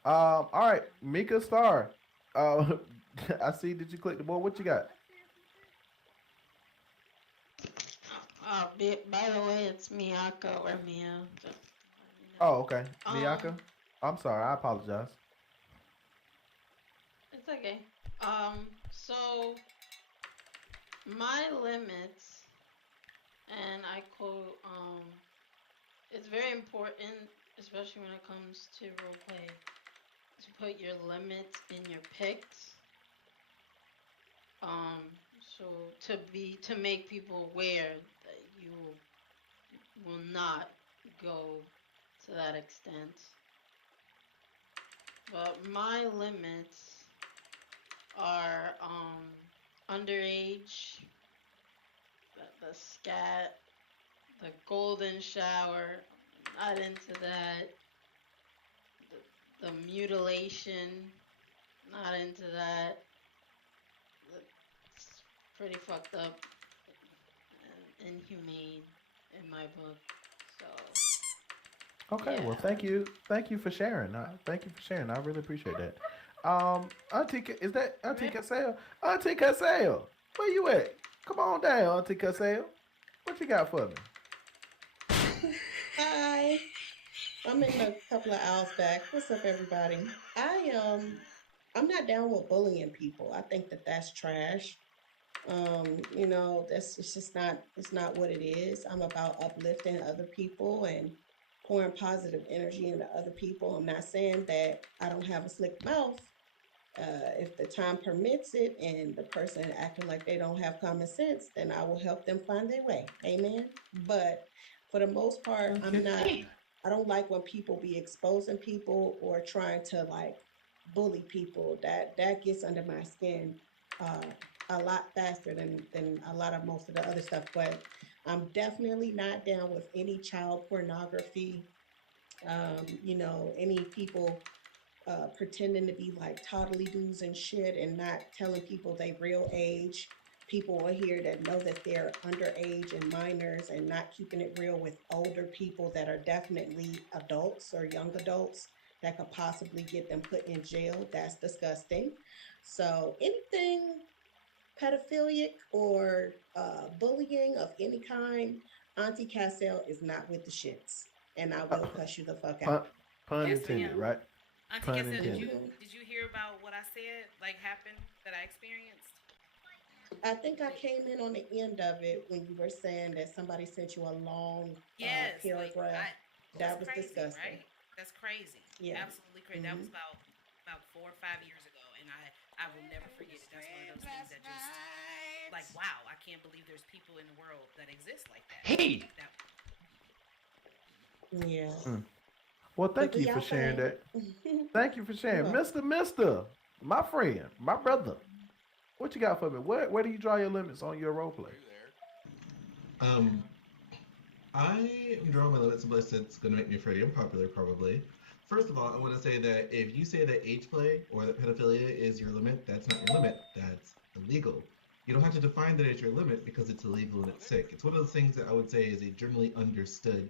All right, Mika Star. I see. Did you click the board? What you got? By the way, it's Miyako or Mia. Oh, okay. Miyaka. I'm sorry. I apologize. It's okay. So my limits, and I quote, it's very important, especially when it comes to roleplay, to put your limits in your picks. So to make people aware that you will not go to that extent. But my limits are underage, the scat, the golden shower, not into that. The mutilation, not into that. pretty fucked up and inhumane in my book. So Okay, well, yeah. thank you for sharing. Thank you for sharing. I really appreciate that. Is that Auntie Rip. Cassell? Auntie Cassell, where you at? Come on down, Auntie Cassell. What you got for me? Hi, I'm in a couple of hours back. What's up, everybody? I'm not down with bullying people. I think that that's trash. That's it's just not it's not what it is. I'm about uplifting other people and pouring positive energy into other people. I'm not saying that I don't have a slick mouth. If the time permits it and the person acting like they don't have common sense, then I will help them find their way. Amen. But for the most part, Okay. I don't like when people be exposing people or trying to like bully people. That gets under my skin uh, a lot faster than a lot of most of the other stuff. But I'm definitely not down with any child pornography. Any people pretending to be like toddly dudes and shit and not telling people they real age. People on here that know that they're underage and minors and not keeping it real with older people that are definitely adults or young adults that could possibly get them put in jail. That's disgusting. So anything pedophilic or bullying of any kind, Auntie Cassell is not with the shits. And I Uh, will cuss you the fuck pun, out. pun Yes, intended, ma'am. right? Auntie Pun Cassell, intended. did you hear about what I said like happened that I experienced? I think I came in on the end of it when you were saying that somebody sent you a long Yes, like paragraph. that's That was crazy, disgusting. right? That's crazy. Yeah. Absolutely crazy. That was Hmm. about 4 or 5 years ago, and I will never forget it. That's one of those things that just like wow, I can't believe there's people in the world that exist like that. Hey, That Yeah. Mm. Well, But thank do you for y'all sharing thing. that. Thank you for You're sharing, welcome. Mister, my friend, my brother. What you got for me? Where do you draw your limits on your role play? Um, I am drawing my limits unless it's going to make me pretty unpopular, probably. First of all, I want to say that if you say that age play or that pedophilia is your limit, that's not your limit. That's illegal. You don't have to define that as your limit because it's illegal and it's sick. It's one of those things that I would say is a generally understood,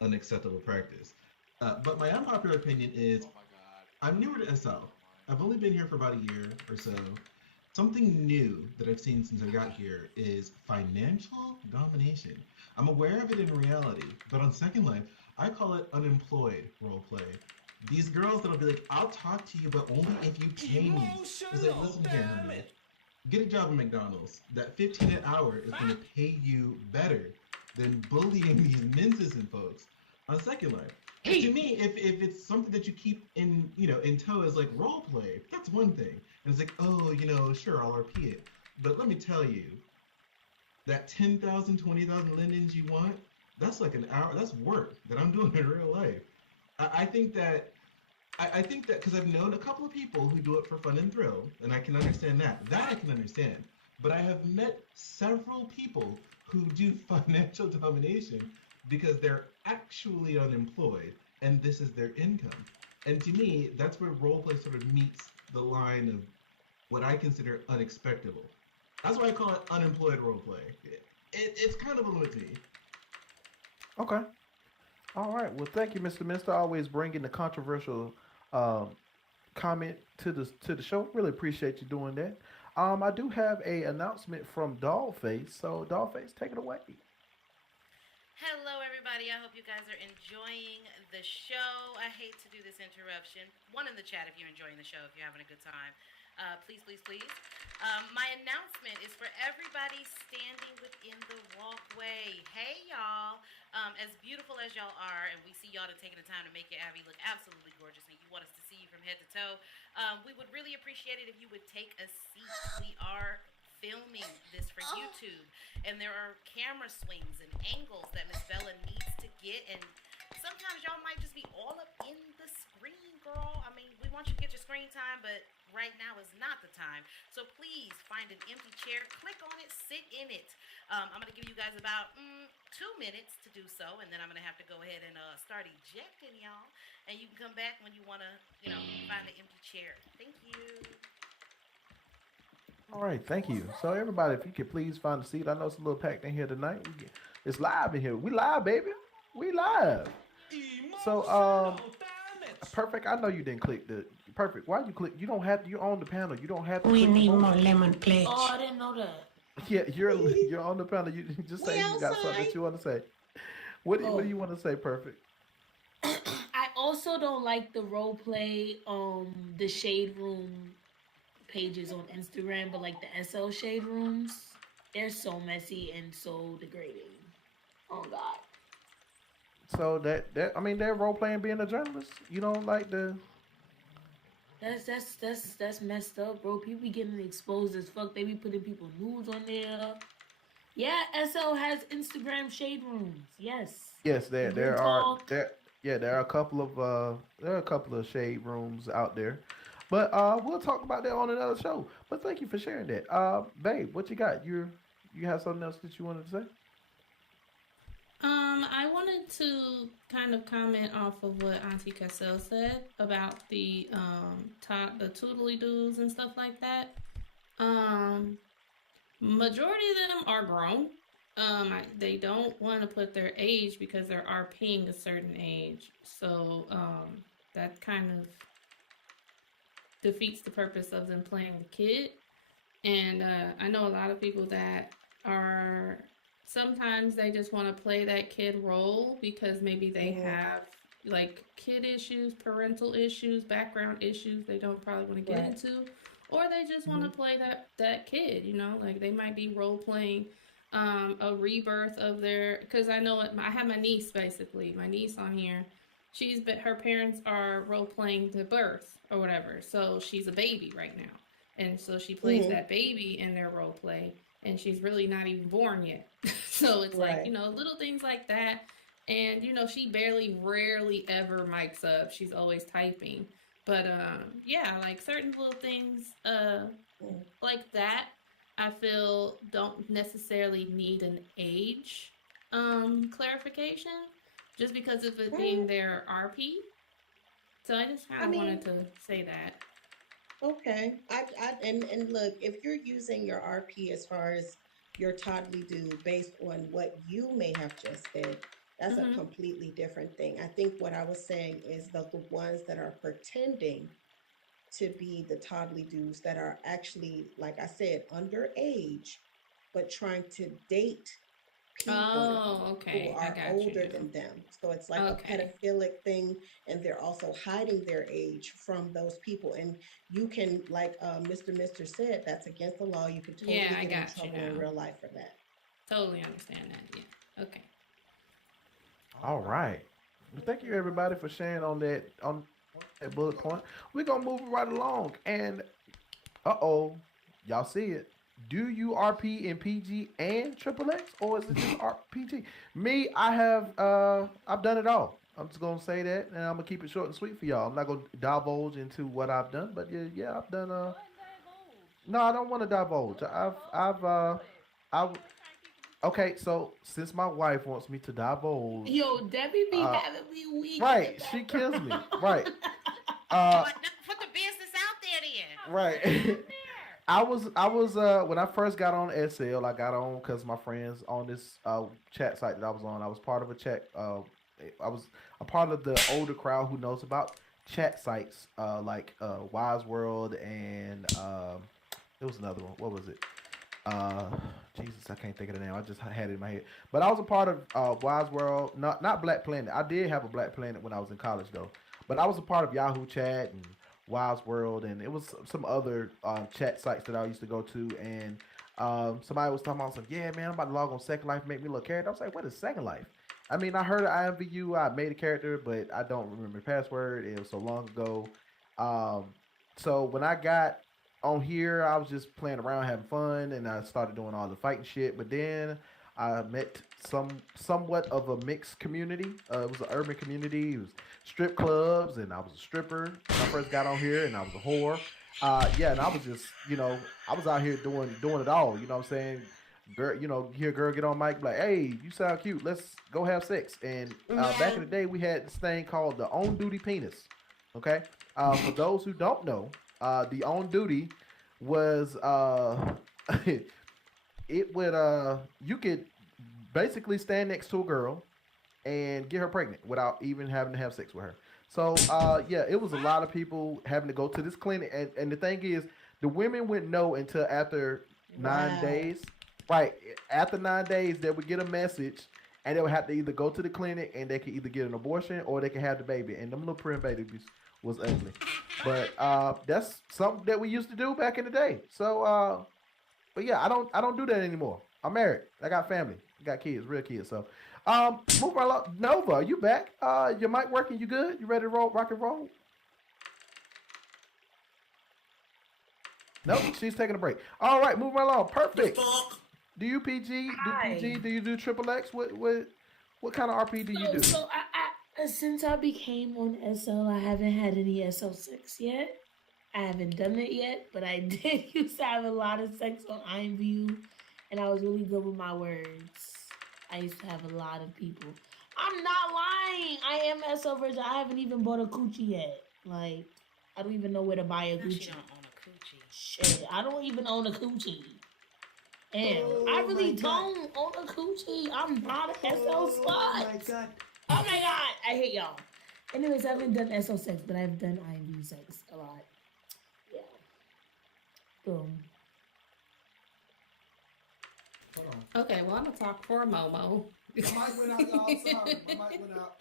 unacceptable practice. But my unpopular opinion is I'm newer to SL. I've only been here for about a year or so. Something new that I've seen since I got here is financial domination. I'm aware of it in reality, but on Second Life, I call it unemployed roleplay. These girls that'll be like, I'll talk to you, but only if you pay me. It's like, listen here, honey. Get a job at McDonald's. That 15 an hour is going to pay you better than bullying these menses and folks on Second Life. And to me, if it's something that you keep in tow as like role play, that's one thing. And it's like, oh, sure, I'll RP it. But let me tell you, that 10,000, 20,000 lindens you want, that's like an hour. That's work that I'm doing in real life. I think that I think that because I've known a couple of people who do it for fun and thrill, and I can understand that. That I can understand. But I have met several people who do financial domination because they're actually unemployed and this is their income. And to me, that's where roleplay sort of meets the line of what I consider unexpectable. That's why I call it unemployed roleplay. It's kind of a limit to me. Okay. All right. Well, thank you, Mister. Always bringing the controversial um, comment to the show. Really appreciate you doing that. I do have a announcement from Dollface. So, Dollface, take it away. Hello, everybody. I hope you guys are enjoying the show. I hate to do this interruption. One in the chat if you're enjoying the show, if you're having a good time. Please, please, please. My announcement is for everybody standing within the walkway. Hey, y'all. As beautiful as y'all are, and we see y'all taking the time to make your Abby look absolutely gorgeous, and you want us to see you from head to toe, we would really appreciate it if you would take a seat. We are filming this for YouTube, and there are camera swings and angles that Miss Bella needs to get, and sometimes y'all might just be all up in the screen, girl. I mean, we want you to get your screen time, but right now is not the time. So please find an empty chair, click on it, sit in it. I'm going to give you guys about 2 minutes to do so, and then I'm going to have to go ahead and start ejecting y'all, and you can come back when you want to, find an empty chair. Thank you. All right, thank you. So everybody, if you could please find a seat. I know it's a little packed in here tonight. It's live in here. We live, baby. We live. So perfect. I know you didn't click the perfect. Why you click? You don't have. You're on the panel. You don't have to. We click the need vote. more lemon pledge. Oh, I didn't know that. Yeah, you're on the panel. You just say We you got something outside. that you want to say. What do Oh. you want to say? Perfect. I also don't like the role play, the shade room pages on Instagram, but like the SL shade rooms, they're so messy and so degrading. Oh God. So that I mean, they're role playing being a journalist. You don't like the. That's messed up, bro. People be getting exposed as fuck. They be putting people nudes on there. Yeah, SL has Instagram shade rooms. Yes. Yes, Real there talk. are a couple of shade rooms out there, but we'll talk about that on another show. But thank you for sharing that. Babe, what you got? You have something else that you wanted to say? I wanted to kind of comment off of what Auntie Cassell said about the the toodly doos and stuff like that. Majority of them are grown. They don't want to put their age because they're RPing a certain age. So that kind of defeats the purpose of them playing the kid. And I know a lot of people that are sometimes they just want to play that kid role because maybe they have like kid issues, parental issues, background issues they don't probably want to get into, or they just want to play that kid, you know, like they might be role playing a rebirth of their, because I know I have my niece on here. Her parents are role playing the birth or whatever, so she's a baby right now, and so she plays that baby in their role play, and she's really not even born yet. So it's like, you know, little things like that. And, you know, she rarely ever mics up. She's always typing. But, yeah, like certain little things like that, I feel don't necessarily need an age clarification just because of it being their RP. So I just kind of wanted to say that. Okay. And look, if you're using your RP as far as your toddly do based on what you may have just said, that's a completely different thing. I think what I was saying is that the ones that are pretending to be the toddly doos that are actually, like I said, underage, but trying to date people who are older than them. So it's like a pedophilic thing, and they're also hiding their age from those people. And you can, like Mr. said, that's against the law. You can totally get in trouble in real life for that. Totally understand that. Yeah. Okay. All right. Well, thank you everybody for sharing on that bullet point. We're gonna move right along. And y'all see it. Do you RP in PG and Triple X, or is it just RPG? Me, I've done it all. I'm just gonna say that, and I'm gonna keep it short and sweet for y'all. I'm not gonna divulge into what I've done, but yeah, I've done. No, I don't want to divulge. Okay, so since my wife wants me to divulge, yo, Debbie be having me weak. Right, she kills me. Right. Put the business out there then. Right. I was when I first got on SL, I got on because my friends on this chat site that I was on. I was part of a chat. I was a part of the older crowd who knows about chat sites like Wise World, and there was another one. What was it? Jesus, I can't think of the name. I just had it in my head. But I was a part of Wise World, not Black Planet. I did have a Black Planet when I was in college though. But I was a part of Yahoo Chat and Wise World, and it was some other chat sites that I used to go to. And somebody was talking about something. Yeah, man, I'm about to log on Second Life, make me a little character. I was like, what is Second Life? I mean, I heard of IMVU. I made a character, but I don't remember the password. It was so long ago. So when I got on here, I was just playing around, having fun, and I started doing all the fighting shit. But then I met somewhat of a mixed community. It was an urban community. It was strip clubs, and I was a stripper when I first got on here, and I was a whore. And I was just, I was out here doing it all. You know what I'm saying? Girl, hear a girl get on mic like, "Hey, you sound cute. Let's go have sex." And back in the day, we had this thing called the on duty penis. Okay, for those who don't know, the on duty was it would you could basically stand next to a girl and get her pregnant without even having to have sex with her. So yeah, it was a lot of people having to go to this clinic, and the thing is, the women wouldn't know until after 9 days. Right after 9 days, they would get a message, and they would have to either go to the clinic and they could either get an abortion or they could have the baby. And them little print babies was ugly, but that's something that we used to do back in the day. So but yeah, I don't do that anymore. I'm married. I got family. I got kids, real kids. So move right along. Nova, are you back? Your mic working? You good? You ready to roll, rock and roll? Nope, she's taking a break. All right, move right along. Perfect. Do you PG? Do PG? Do you do triple X? What kind of RP do you do? So I since I became on SL, I haven't had any SL6 yet. I haven't done it yet, but I did used to have a lot of sex on IMVU, and I was really good with my words. I used to have a lot of people. I'm not lying. I am SL virgin. I haven't even bought a coochie yet. Like, I don't even know where to buy a coochie. She don't own a coochie. Shit, I don't even own a coochie. And I really don't own a coochie. I'm not a SL slut. Oh my god. Oh my god. I hate y'all. Anyways, I haven't done SL sex, but I've done IMV sex a lot. Yeah. Boom. Hold on. Okay, well, I'm going to talk for Momo. My mic went out, y'all. Sorry. My mic went out.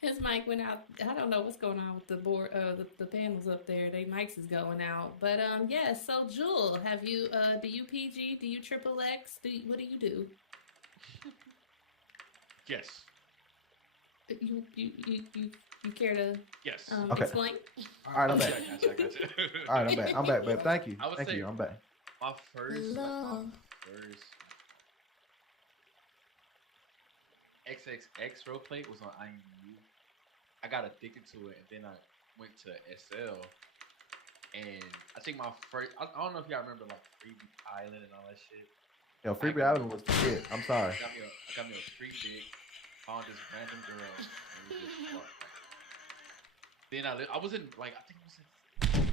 His mic went out. I don't know what's going on with the board, the panels up there. They mics is going out. But yeah. So Jewel, have you do you PG? Do you triple X? What do you do? Yes. You care to? Yes. Okay. Explain? All right, I'm back. I got you. All right, I'm back. I'm back, babe. Thank you. I would Thank say you. I'm back. My first XXX roleplay was on IMVU. I got addicted to it, and then I went to SL. And I think my first, I don't know if y'all remember like Freebie Island and all that shit. Yo, Freebie Island was the shit. I'm sorry. I got me a free dick, found this random girl, and we just fucked. Then I was in like, I think it was in,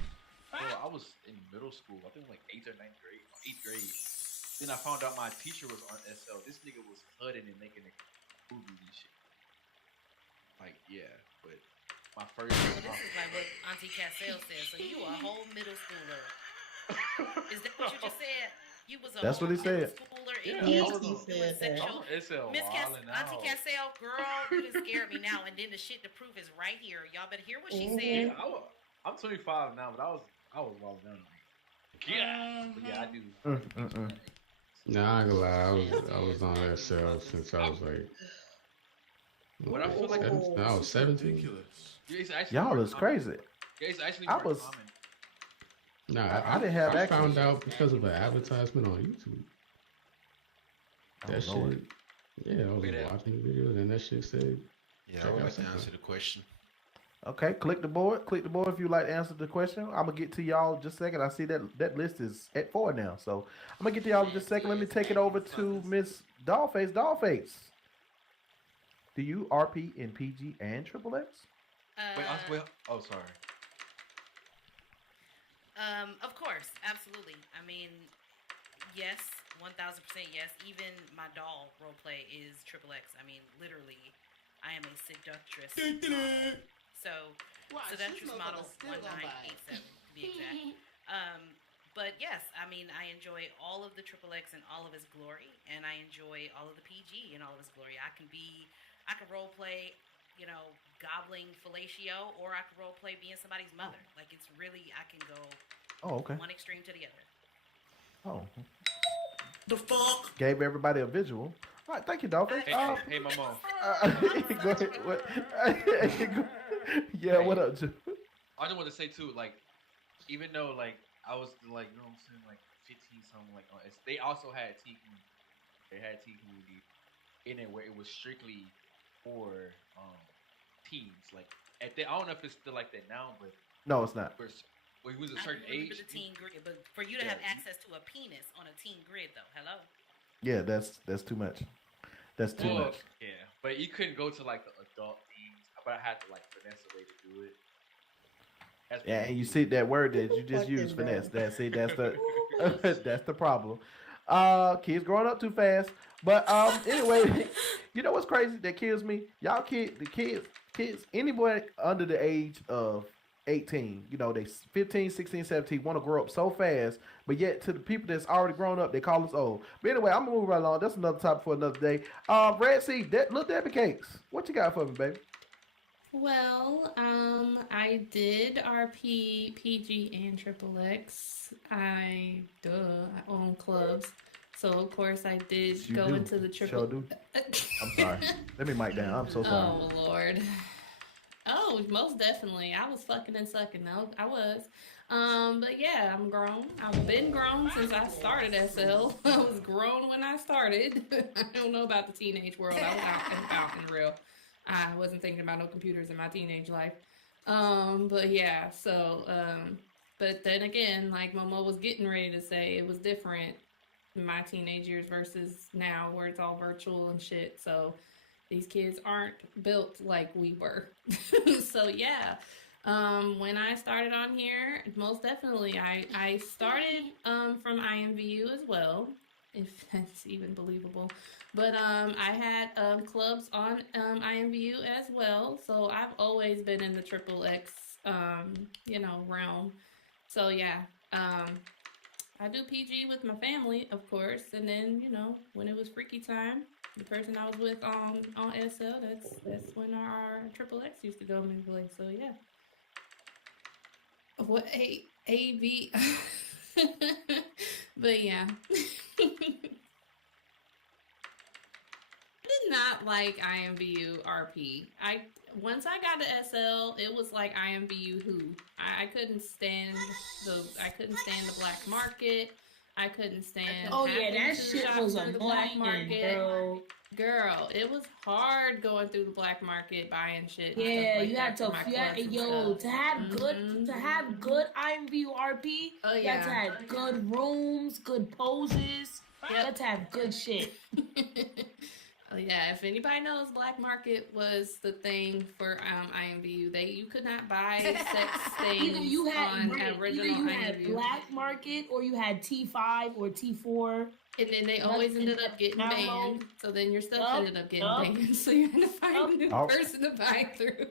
I was in middle school. I think like 8th or 8th grade. Then I found out my teacher was on SL. This nigga was hudding and making movies and shit. Like, yeah, but my first. So this is like what Auntie Cassell said. So you a whole middle schooler. Is that what you just said? You was a That's whole what he middle said. schooler Yeah, in I was doing sexual. Miss Auntie Auntie Cassell, girl, you just scared me now. And then the shit to prove is right here. Y'all better hear what she said. I'm 25 now, but I was walking down. Yeah, but yeah, I do. Nah, I ain't gonna lie. I was on that cell since I was like. But I feel like I was 17. Y'all is crazy. It's actually I more was. common. Nah, I didn't have I access. found out because of an advertisement on YouTube. That Oh, Lord. shit. Yeah, I was watching videos and that shit said. Yeah, check I would out like to something. answer the question. Okay, click the board. Click the board if you'd like to answer the question. I'm gonna get to y'all in just a second. I see that list is at 4 now, so I'm gonna get to y'all in just a second. Let me take it over to Miss Dollface. Dollface, do you RP in PG and triple X? Wait, oh, sorry. Of course, absolutely. I mean, yes, 1000% yes. Even my doll roleplay is triple X. I mean, literally, I am a seductress model. So, seductress model 1987 to be exact. But yes, I mean, I enjoy all of the triple X in all of its glory, and I enjoy all of the PG in all of its glory. I can roleplay, gobbling fellatio, or I can roleplay being somebody's mother. Like, it's really, I can go one extreme to the other. Oh. The fuck? Gave everybody a visual. All right, thank you, Dollface. Hey, my mom. Go ahead. What? Yeah, what up, Joe? I just want to say too, like, even though like I was like, you know what I'm saying, like 15 something, like they also had T community. They had T community in it where it was strictly for teens. Like I don't know if it's still like that now, but No, it's not. When he was a certain I remember age. the teen grid, but for you to have access to a penis on a teen grid, though, hello. Yeah, that's too much. That's too much. Yeah, but you couldn't go to like the adult teens. But I had to like finesse a way to do it. That's Yeah, pretty and you cool. see that word that you just Fucking used, finesse. bro. That's it. That's the that's the problem. Kids growing up too fast. But anyway, you know what's crazy that kills me? Y'all kids, anybody under the age of 18, you know, they 15, 16, 17 want to grow up so fast, but yet to the people that's already grown up, they call us old. But anyway, I'm gonna move right along. That's another topic for another day. Red Sea, little Debbie Cakes. What you got for me, baby? Well, I did RP, PG, and Triple X. I own clubs. So, of course, I did You go do. into the Sure triple. do. I'm sorry. Let me mic down. I'm so sorry. Oh, Lord. Oh, most definitely. I was fucking and sucking. No, I was. But yeah, I'm grown. I've been grown since I started SL. I was grown when I started. I don't know about the teenage world. I was out and about and real. I wasn't thinking about no computers in my teenage life. But yeah, but then again, like Momo was getting ready to say, it was different in my teenage years versus now where it's all virtual and shit. So these kids aren't built like we were. So yeah. When I started on here, most definitely I started from IMVU as well, if that's even believable. But I had clubs on IMVU as well, so I've always been in the triple X realm. So yeah, I do PG with my family, of course, and then when it was freaky time, the person I was with on SL, that's when our triple X used to go into play. So yeah. What A B? But yeah. Did not like IMVU RP. Once I got to SL, it was like IMVU who. I couldn't stand the black market. I couldn't stand Oh yeah, having that to shit shop was through the black annoying, market. bro. Girl, it was hard going through the black market buying shit and Yeah, stuff like you that had for to, my clubs and yo, stuff. to have good IMVU RP, Oh you had to yeah. have good rooms, good poses. You Yep. had to have good shit. Oh yeah, if anybody knows, black market was the thing for IMVU. You could not buy sex things Either you had on original either you had IMVU. black market or you had T5 or T4. And then they always ended up getting download. banned. So then your stuff Yup, ended up getting yup. banned. So you had to find a new Oh. person to buy through.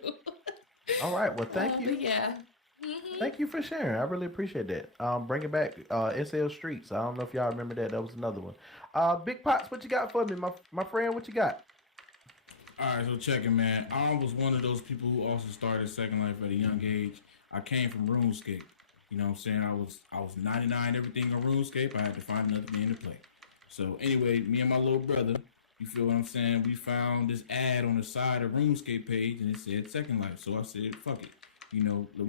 All right. Well, thank you. But yeah. Mhm. Thank you for sharing. I really appreciate that. Bringing back SL Streets. I don't know if y'all remember that. That was another one. Big Pots, what you got for me, my friend? What you got? All right, so check it, man. I was one of those people who also started Second Life at a young age. I came from RuneScape. You know what I'm saying? I was 99 everything on RuneScape. I had to find another game to play. So anyway, me and my little brother, you feel what I'm saying? We found this ad on the side of RuneScape page, and it said Second Life. So I said, fuck it. We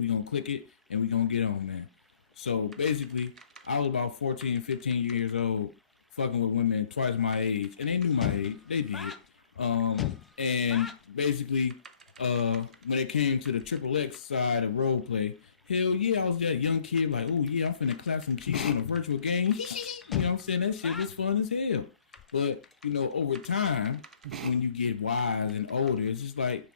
gonna click it and we gonna get on, man. So basically, I was about 14, 15 years old, fucking with women twice my age, and they knew my age. They did. And basically, when it came to the triple X side of roleplay, hell yeah, I was that young kid like, oh yeah, I'm finna clap some cheeks on a virtual game. You know what I'm saying? That shit was fun as hell. But, over time, when you get wise and older, it's just like,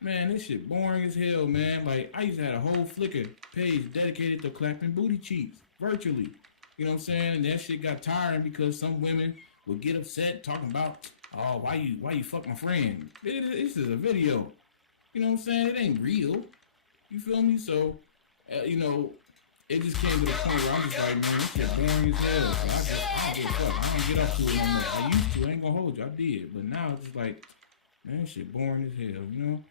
man, this shit boring as hell, man. Like, I used to have a whole Flickr page dedicated to clapping booty cheeks virtually. You know what I'm saying? And that shit got tiring because some women would get upset talking about, oh, why you fuck my friend? This is a video. You know what I'm saying? It ain't real. You feel me? So, it just came to the point where I'm just like, man, this shit boring as hell. So I don't give a fuck. I don't get up to it no more. I used to. I ain't gonna hold you. I did. But now it's just like, man, this shit boring as hell, you know?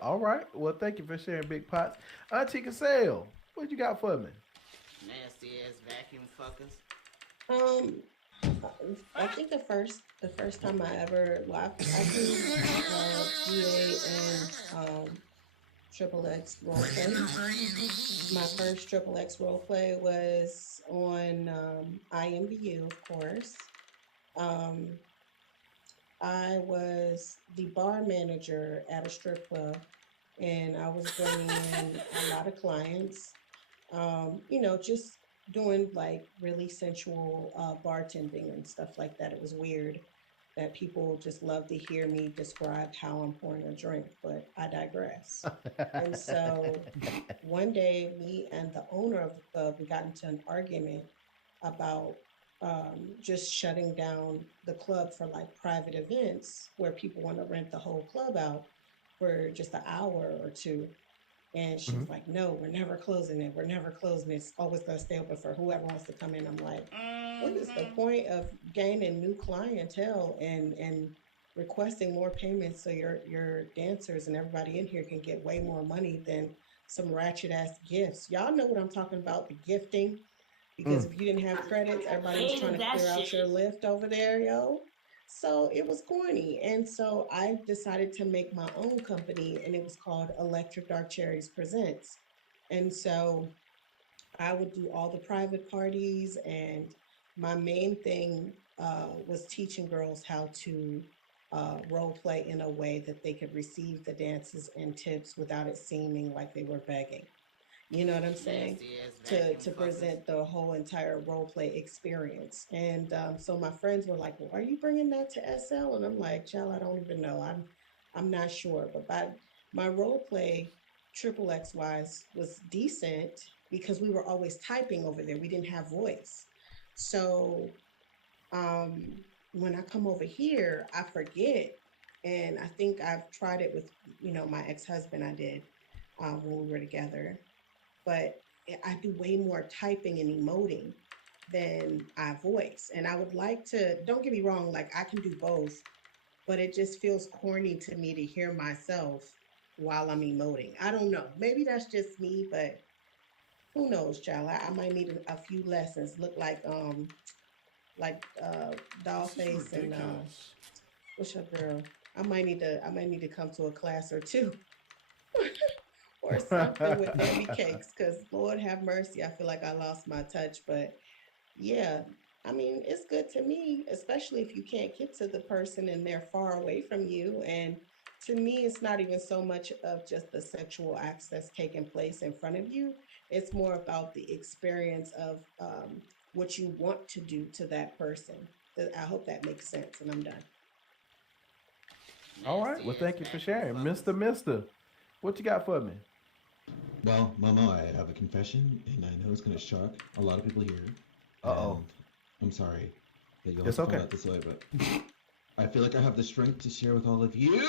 All right. Well, thank you for sharing, Big Pots. Auntie Cassell, what you got for me? Nasty ass vacuum fuckers. I think the first time I ever I do GA and Triple X roleplay. My first Triple X roleplay was on IMVU, of course. I was the bar manager at a strip club, and I was bringing in a lot of clients. Just doing like really sensual bartending and stuff like that. It was weird. that people just love to hear me describe how I'm pouring a drink, but I digress. And so one day, me and the owner of the club, we got into an argument about just shutting down the club for like private events where people want to rent the whole club out for just an hour or two. And she was like, no, we're never closing it. We're never closing it. It's always going to stay open for whoever wants to come in. I'm like, what is the point of gaining new clientele and requesting more payments so your dancers and everybody in here can get way more money than some ratchet ass gifts? Y'all know what I'm talking about, the gifting. Because if you didn't have credits, everybody was trying to clear out your lift over there, yo. So it was corny. And so I decided to make my own company, and it was called Electric Dark Cherries Presents. And so I would do all the private parties, and my main thing was teaching girls how to role play in a way that they could receive the dances and tips without it seeming like they were begging. You know what I'm saying? To present the whole entire role play experience. And so my friends were like, well, are you bringing that to SL? And I'm like, child, I don't even know. I'm not sure. But my role play triple X wise was decent because we were always typing over there. We didn't have voice. So when I come over here, I forget. And I think I've tried it with, my ex-husband. I did when we were together. But I do way more typing and emoting than I voice. And I would like to, don't get me wrong, like I can do both, but it just feels corny to me to hear myself while I'm emoting. I don't know. Maybe that's just me, but who knows, child? I might need a few lessons. Look like Dollface and what's your girl? I might need to come to a class or two. Or something with Debbie Cakes, because Lord have mercy, I feel like I lost my touch. But yeah, I mean, it's good to me, especially if you can't get to the person and they're far away from you. And to me, it's not even so much of just the sexual acts that's taking place in front of you. It's more about the experience of what you want to do to that person. I hope that makes sense, and I'm done. All right. Well, thank you for sharing. Mister, what you got for me? Well, Momo, I have a confession, and I know it's going to shock a lot of people here. Uh-oh. I'm sorry that you'll It's have to okay. find out this way, but I feel like I have the strength to share with all of you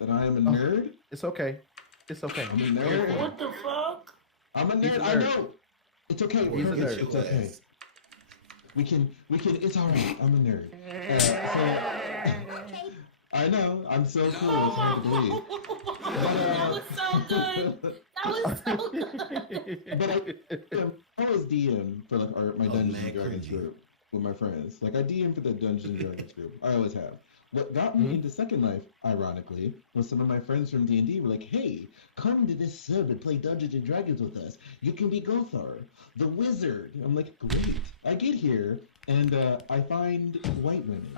that I am a nerd. It's okay. It's okay. I'm a nerd. What the fuck? I'm a He's a nerd. I nerd. know. It's okay. He's a nerd. It's okay. We can, it's all right. I'm a nerd. I know. I'm so cool. It's hard to believe. That was so good. That was so good. But I always DM for like my Dungeons and Dragons group with my friends. Like I DM for the Dungeons and Dragons group. I always have. What got me into Second Life, ironically, was some of my friends from D&D were like, hey, come to this server and play Dungeons and Dragons with us. You can be Gothar, the wizard. I'm like, great. I get here, and I find white women.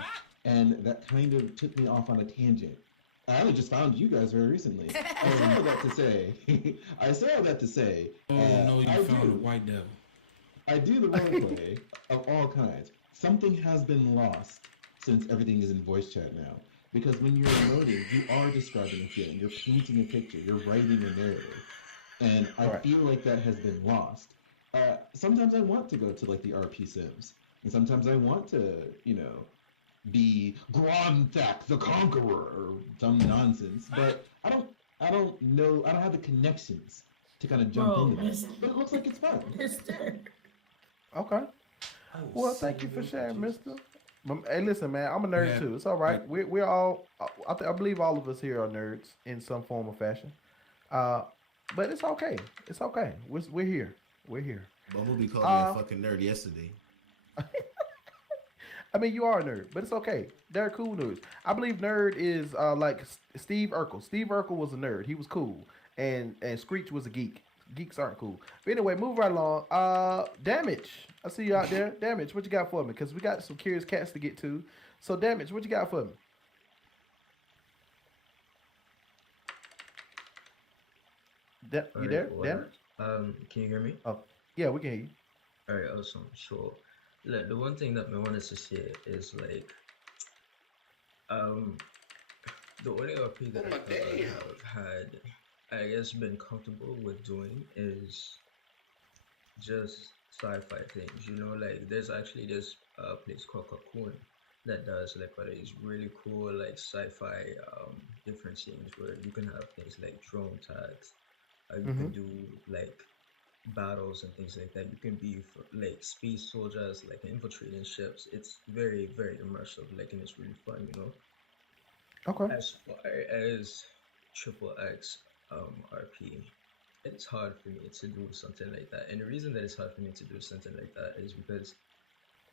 And that kind of took me off on a tangent. I only just found you guys very recently. I say all that to say. Oh, no, you found a white devil. I do the roleplay of all kinds. Something has been lost since everything is in voice chat now. Because when you're emoting, you are describing a feeling. You're painting a picture. You're writing a narrative. And I feel like that has been lost. Sometimes I want to go to like the RP Sims. And sometimes I want to, be Gronthak the Conqueror or some nonsense. But I don't know. I don't have the connections to kind of jump into that. But it looks like it's fun. Okay. Well, thank you for sharing, Mister. Hey, listen, man. I'm a nerd too. It's all right. We're all. I believe all of us here are nerds in some form or fashion. But it's okay. It's okay. We're here. We're here. Bumblebee called me a fucking nerd yesterday. I mean, you are a nerd, but it's okay. They're cool nerds. I believe nerd is like Steve Urkel. Steve Urkel was a nerd. He was cool, and Screech was a geek. Geeks aren't cool. But anyway, move right along. Damage. I see you out there. Damage. What you got for me? Because we got some curious cats to get to. So, Damage. What you got for me? You there? Damage. Can you hear me? Oh, yeah, we can hear you. Alright, awesome. So, like the one thing that I wanted to say is like, Um, the only RP that I feel I have had, I guess, been comfortable with doing is just sci-fi things. You know, like there's actually this place called Cocoon that does like what is really cool, like sci-fi different scenes where you can have things like drone tags. You Mm-hmm. can do like battles and things like that. You can be like space soldiers, like infiltrating ships. It's very, very immersive, like, and it's really fun, you know. Okay. As far as triple X RP, it's hard for me to do something like that. And the reason that it's hard for me to do something like that is because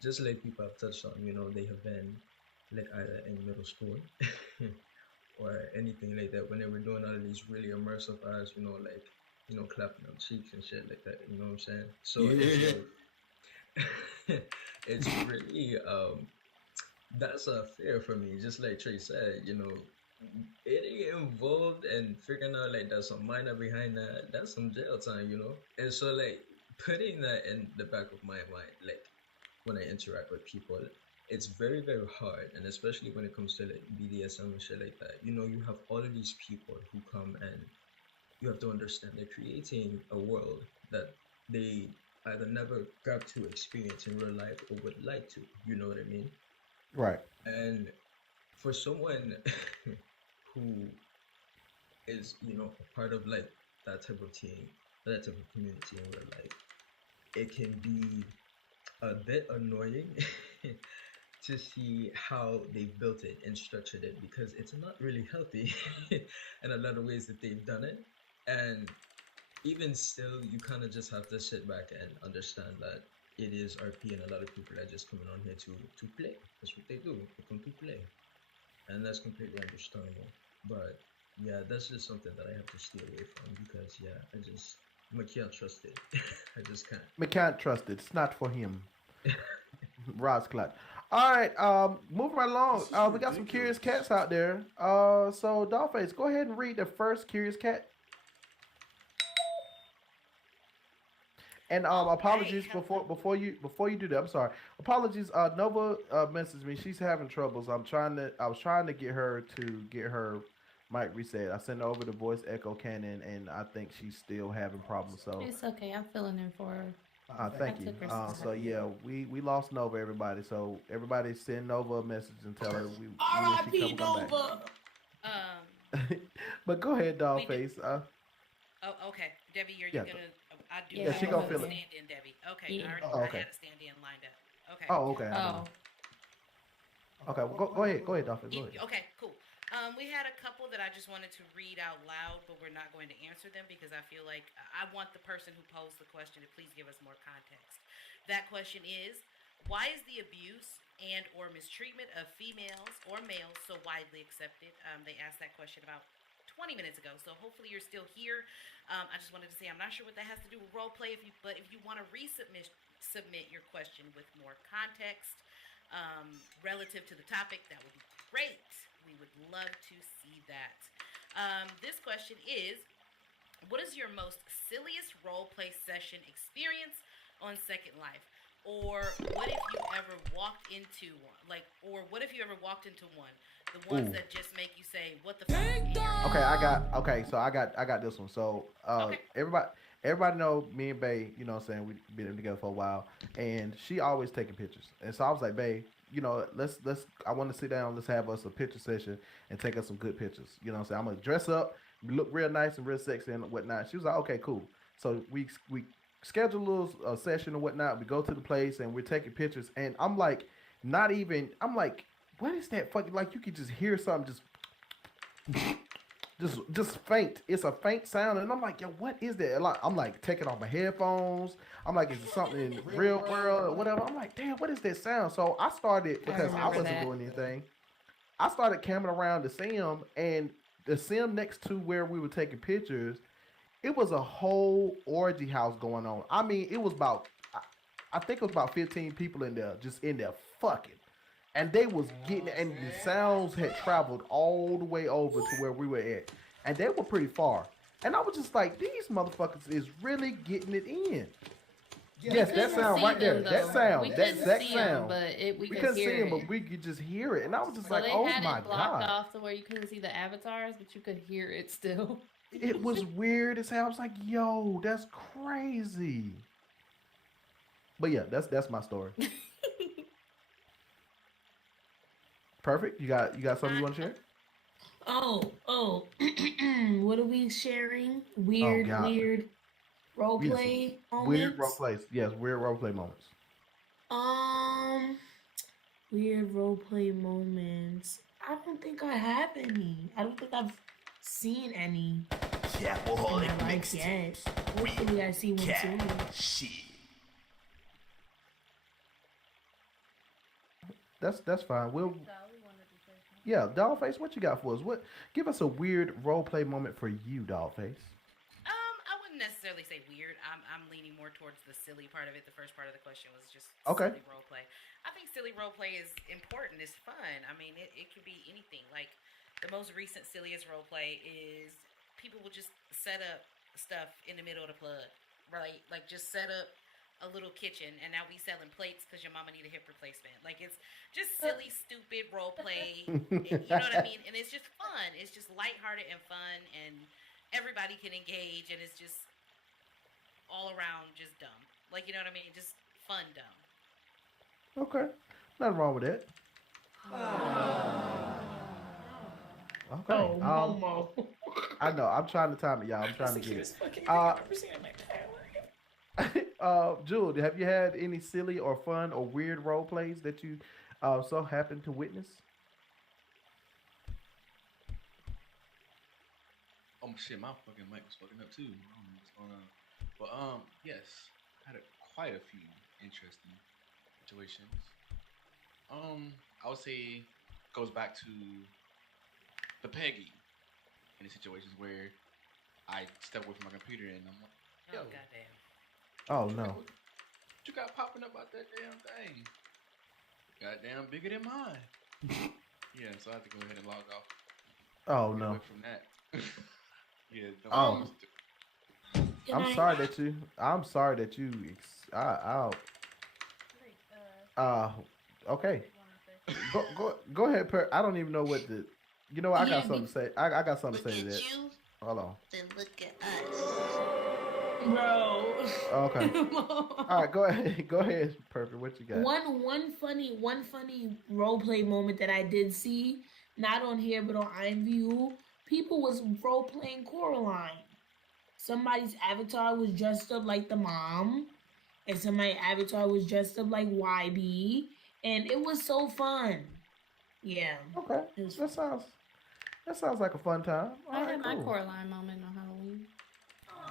just like people have touched on, you know, they have been like either in middle school or anything like that when they were doing all of these really immersive arts, you know, like, you know, clapping on cheeks and shit like that, you know what I'm saying? So it's Yeah. like it's really that's a fear for me, just like Trey said, you know, getting involved and figuring out like there's some minor behind that, that's some jail time, you know? And so like putting that in the back of my mind, like when I interact with people, it's very, very hard. And especially when it comes to like BDSM and shit like that, you know, you have all of these people who come and you have to understand they're creating a world that they either never got to experience in real life or would like to, you know what I mean? Right. And for someone who is, you know, a part of like that type of team, that type of community in real life, it can be a bit annoying to see how they've built it and structured it because it's not really healthy in a lot of ways that they've done it. And even still, you kind of just have to sit back and understand that it is RP and a lot of people are just coming on here to play. That's what they do. They come to play. And that's completely understandable. But yeah, that's just something that I have to stay away from because yeah, I can't trust it. I just can't. We can't trust it. It's not for him. Rod's clutch. All right, moving right along. We got some curious cats out there. So Dollface, go ahead and read the first curious cat. And apologies before you do that. I'm sorry. Apologies. Nova messaged me. She's having troubles. I was trying to get her mic reset. I sent her over the voice echo cannon, and I think she's still having problems. So It's okay. I'm filling in for her. thank you. So yeah, we lost Nova, everybody. So everybody send Nova a message and tell her we R.I.P. come back. Nova. But go ahead, Dollface. Oh, okay. Debbie, you're Yeah. gonna. I do. Yeah, she have gonna a feel it. stand in, Debbie. Okay. Yeah. I already. Oh, okay. I had a stand in lined up. Okay. Oh, okay. Oh. Okay. Well, go ahead. Go ahead, Dollface. Go ahead. Okay. Cool. We had a couple that I just wanted to read out loud, but we're not going to answer them because I feel like I want the person who posed the question to please give us more context. That question is, why is the abuse and or mistreatment of females or males so widely accepted? They asked that question about 20 minutes ago, so hopefully you're still here. I just wanted to say I'm not sure what that has to do with role play, but if you want to submit your question with more context relative to the topic, that would be great. We would love to see that. This question is, what is your most silliest role play session experience on Second Life? Or what if you ever walked into one? What if you ever walked into one? The ones that just make you say, "What the fuck?" Okay, so I got this one. So everybody know me and Bay, you know what I'm saying, we've been together for a while, and she always taking pictures. And so I was like, Bay, you know, let's I want to sit down, let's have us a picture session and take us some good pictures. You know what I'm saying? I'm gonna dress up, look real nice and real sexy and whatnot. She was like, okay, cool. So we schedule a little session and whatnot. We go to the place and we're taking pictures, and I'm like, what is that fucking, like, you could just hear something just faint. It's a faint sound, and I'm like, yo, what is that? I'm like taking off my headphones. I'm like, is it something in the real world or whatever? I'm like, damn, what is that sound? So I started, because I wasn't doing anything, I started camming around the sim, and the sim next to where we were taking pictures, it was a whole orgy house going on. I mean, it was I think it was about 15 people in there, just in there fucking. And they was getting, and the sounds had traveled all the way over to where we were at. And they were pretty far. And I was just like, these motherfuckers is really getting it in. Yes, that sound right there. That sound, We that couldn't exact see them, sound. but we could couldn't hear see him, it. but we could just hear it, and I was just So like, they "Oh had my it blocked god!" off to where you couldn't see the avatars, but you could hear it still. It was weird as hell. I was like, "Yo, that's crazy." But yeah, that's my story. Perfect. You got something you want to share? Oh, what are we sharing? Oh Weird, god. weird role Yes. play Weird moments. role plays. Yes, weird role play moments. Weird role play moments. I don't think I have any. I don't think I've seen any in my life yet. Hopefully I see one soon. That's fine. Yeah, Dollface, what you got for us? What? Give us a weird role play moment for you, Dollface. I wouldn't necessarily say weird. I'm leaning more towards the silly part of it. The first part of the question was just Okay. silly role play. I think silly role play is important. It's fun. I mean, it could be anything. Like the most recent silliest role play is people will just set up stuff in the middle of the plug, right? Like just set up a little kitchen, and now we selling plates because your mama need a hip replacement. Like it's just silly, stupid role play. You know what I mean? And it's just fun. It's just lighthearted and fun, and everybody can engage, and it's just all around just dumb. Like you know what I mean? Just fun dumb. Okay, nothing wrong with that. Okay. Momo. I know. I'm trying to time it, y'all. I'm trying to get it. Jewel, have you had any silly or fun or weird role plays that you so happen to witness? Oh shit, my fucking mic was fucking up too. I don't know what's going on. But yes, I had quite a few interesting situations. I would say goes back to the Peggy in the situations where I step away from my computer and I'm like, yo, goddamn. Oh no. what you got popping up out that damn thing? Goddamn bigger than mine. Yeah, so I have to go ahead and log off. Oh Get no. away from that. Yeah. Oh. I'm sorry that you. Okay. Go ahead, Per. I don't even know what the. You know, I got something to say. I got something to say to that. Hold on. Then look at us. Bro. Okay. All right, go ahead. Go ahead, Perfect. What you got? One funny role play moment that I did see, not on here but on IMVU. People was role playing Coraline. Somebody's avatar was dressed up like the mom, and somebody's avatar was dressed up like YB, and it was so fun. Yeah. Okay. That sounds like a fun time. All I right, had my cool. Coraline moment on Halloween.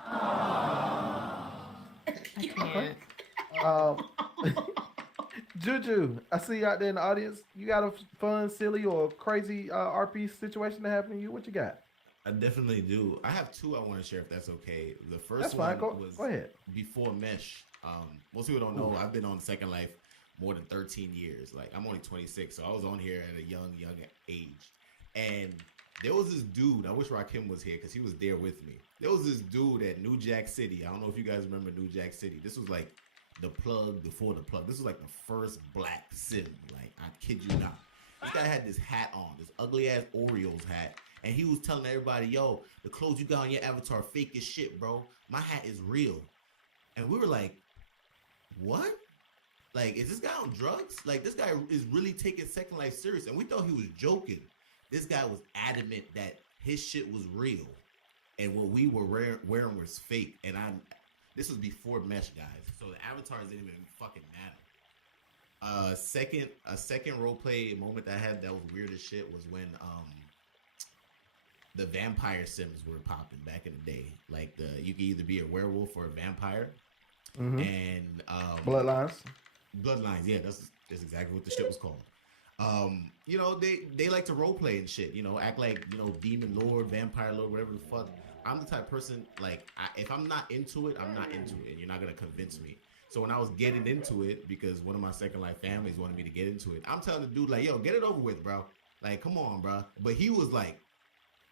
I can't. Juju, I see you out there in the audience. You got a fun, silly, or crazy RP situation that happened to you? What you got? I definitely do. I have two I want to share if that's okay. The first That's one fine. was Go ahead. before Mesh. Most people don't know I've been on Second Life more than 13 years. Like I'm only 26, so I was on here at a young age. And there was this dude. I wish Rakim was here because he was there with me. There was this dude at New Jack City. I don't know if you guys remember New Jack City. This was like the plug before the plug. This was like the first black sim. Like I kid you not. This guy had this hat on, this ugly ass Oreos hat. And he was telling everybody, yo, the clothes you got on your avatar fake as shit, bro. My hat is real. And we were like, what? Like, is this guy on drugs? Like, this guy is really taking Second Life serious. And we thought he was joking. This guy was adamant that his shit was real. And what we were wearing was fake. And this was before Mesh, guys. So the avatars didn't even fucking matter. A second roleplay moment that I had that was weird as shit was when the vampire sims were popping back in the day. Like you could either be a werewolf or a vampire. Mhm. And Bloodlines. Yeah, that's exactly what the shit was called. You know, they like to role play and shit, you know, act like, you know, demon lord, vampire lord, whatever the fuck. I'm the type of person, like, if I'm not into it, I'm not into it, and you're not gonna convince me. So when I was getting into it, because one of my Second Life families wanted me to get into it, I'm telling the dude, like, yo, get it over with, bro. Like, come on, bro. But he was like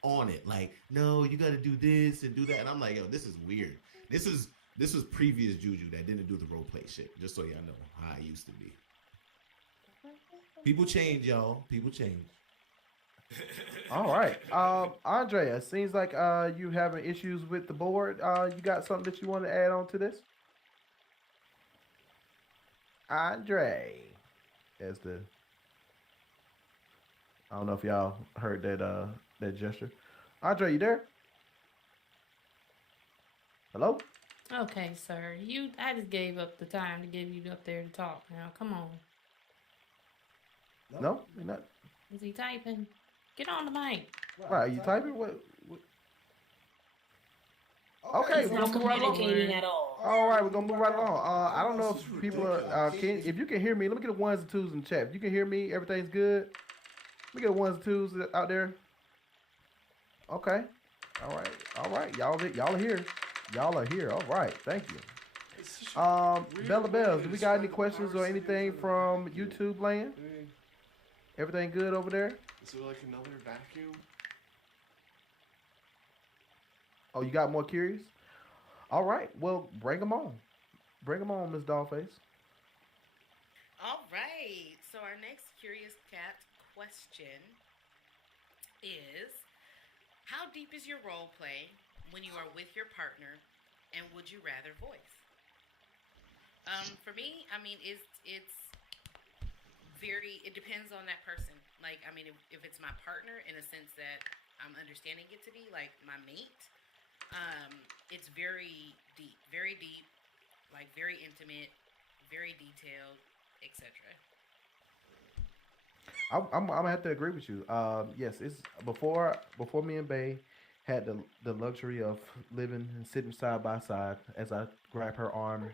on it, like, no, you gotta do this and do that. And I'm like, yo, this is weird. This is This was previous Juju that didn't do the role play shit. Just so y'all know how I used to be. People change, y'all. People change. All right. Andrea, seems like you having issues with the board. You got something that you want to add on to this? Andre. As the I don't know if y'all heard that gesture. Andre, you there? Hello? Okay, sir. I just gave up the time to give you up there to talk. Now, come on. No, you're not. Is he typing? Get on the mic. Right, are you typing? What? Okay, He's we're not gonna move right along. communicating at all. All right, we're gonna move right along. I don't know if people are. If you can hear me, let me get the ones and twos in the chat. If you can hear me, everything's good. Let me get the ones and twos out there. Okay. All right. Y'all are here. Y'all are here. All right. Thank you. Bella Bells, do we got any questions or anything from YouTube land? Everything good over there? Is there like another vacuum? Oh, you got more curious? All right. Well, bring them on. Bring them on, Miss Dollface. All right. So our next Curious Cat question is, how deep is your role play when you are with your partner, and would you rather voice? For me, I mean, it depends on that person. Like, I mean, if it's my partner, in a sense that I'm understanding it to be like my mate, it's very deep, like very intimate, very detailed, etc. I'm gonna have to agree with you. Yes, it's before me and Bay had the luxury of living and sitting side by side as I grab her arm,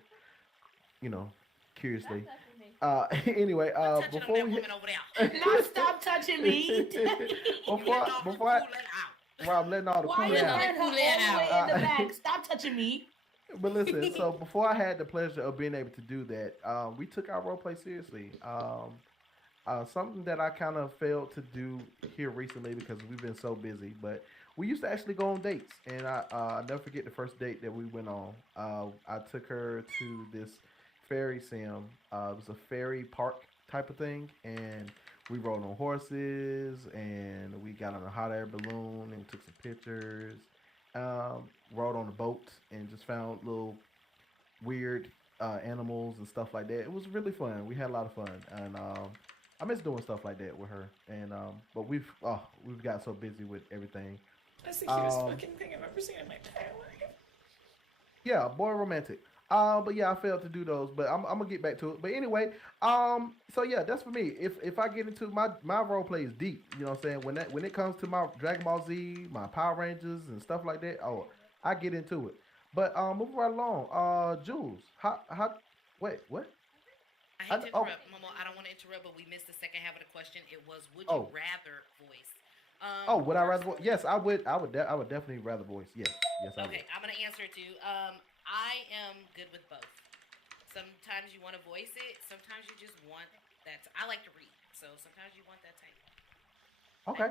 curiously. Anyway, before we Now stop touching me. before I'm letting all the Why you Kool-Aid let her all the way in the back? Stop touching me. But listen, so before I had the pleasure of being able to do that, we took our role play seriously. Something that I kind of failed to do here recently because we've been so busy, but we used to actually go on dates, and I'll never forget the first date that we went on. I took her to this ferry sim. It was a ferry park type of thing, and we rode on horses, and we got on a hot air balloon and took some pictures. Rode on a boat and just found little weird animals and stuff like that. It was really fun. We had a lot of fun, and I miss doing stuff like that with her. And but we've got so busy with everything. That's the cutest fucking thing I've ever seen in my entire life. Yeah, boy romantic. But yeah, I failed to do those, but I'm gonna get back to it. But anyway, so yeah, that's for me. If I get into my role play is deep, you know what I'm saying? When it comes to my Dragon Ball Z, my Power Rangers and stuff like that, I get into it. But moving right along, Jules, wait, what? I hate to interrupt, Momo. I don't want to interrupt, but we missed the second half of the question. It was, would you rather voice? Would I rather voice? Yes, I would. I would definitely rather voice. Yes, I would. Okay, I'm gonna answer it too. I am good with both. Sometimes you want to voice it. Sometimes you just want that. I like to read, so sometimes you want that type. Okay.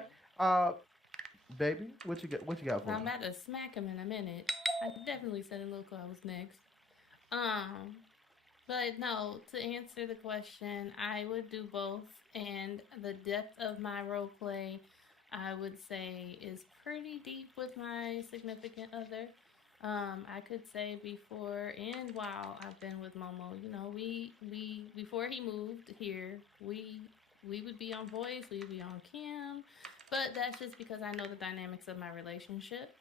Baby, what you got for I'm me? about to smack him in a minute. I definitely said in local I was next. But no, to answer the question, I would do both, and the depth of my role play, I would say, is pretty deep with my significant other. I could say before and while I've been with Momo, we before he moved here, we would be on voice, we'd be on cam, but that's just because I know the dynamics of my relationship.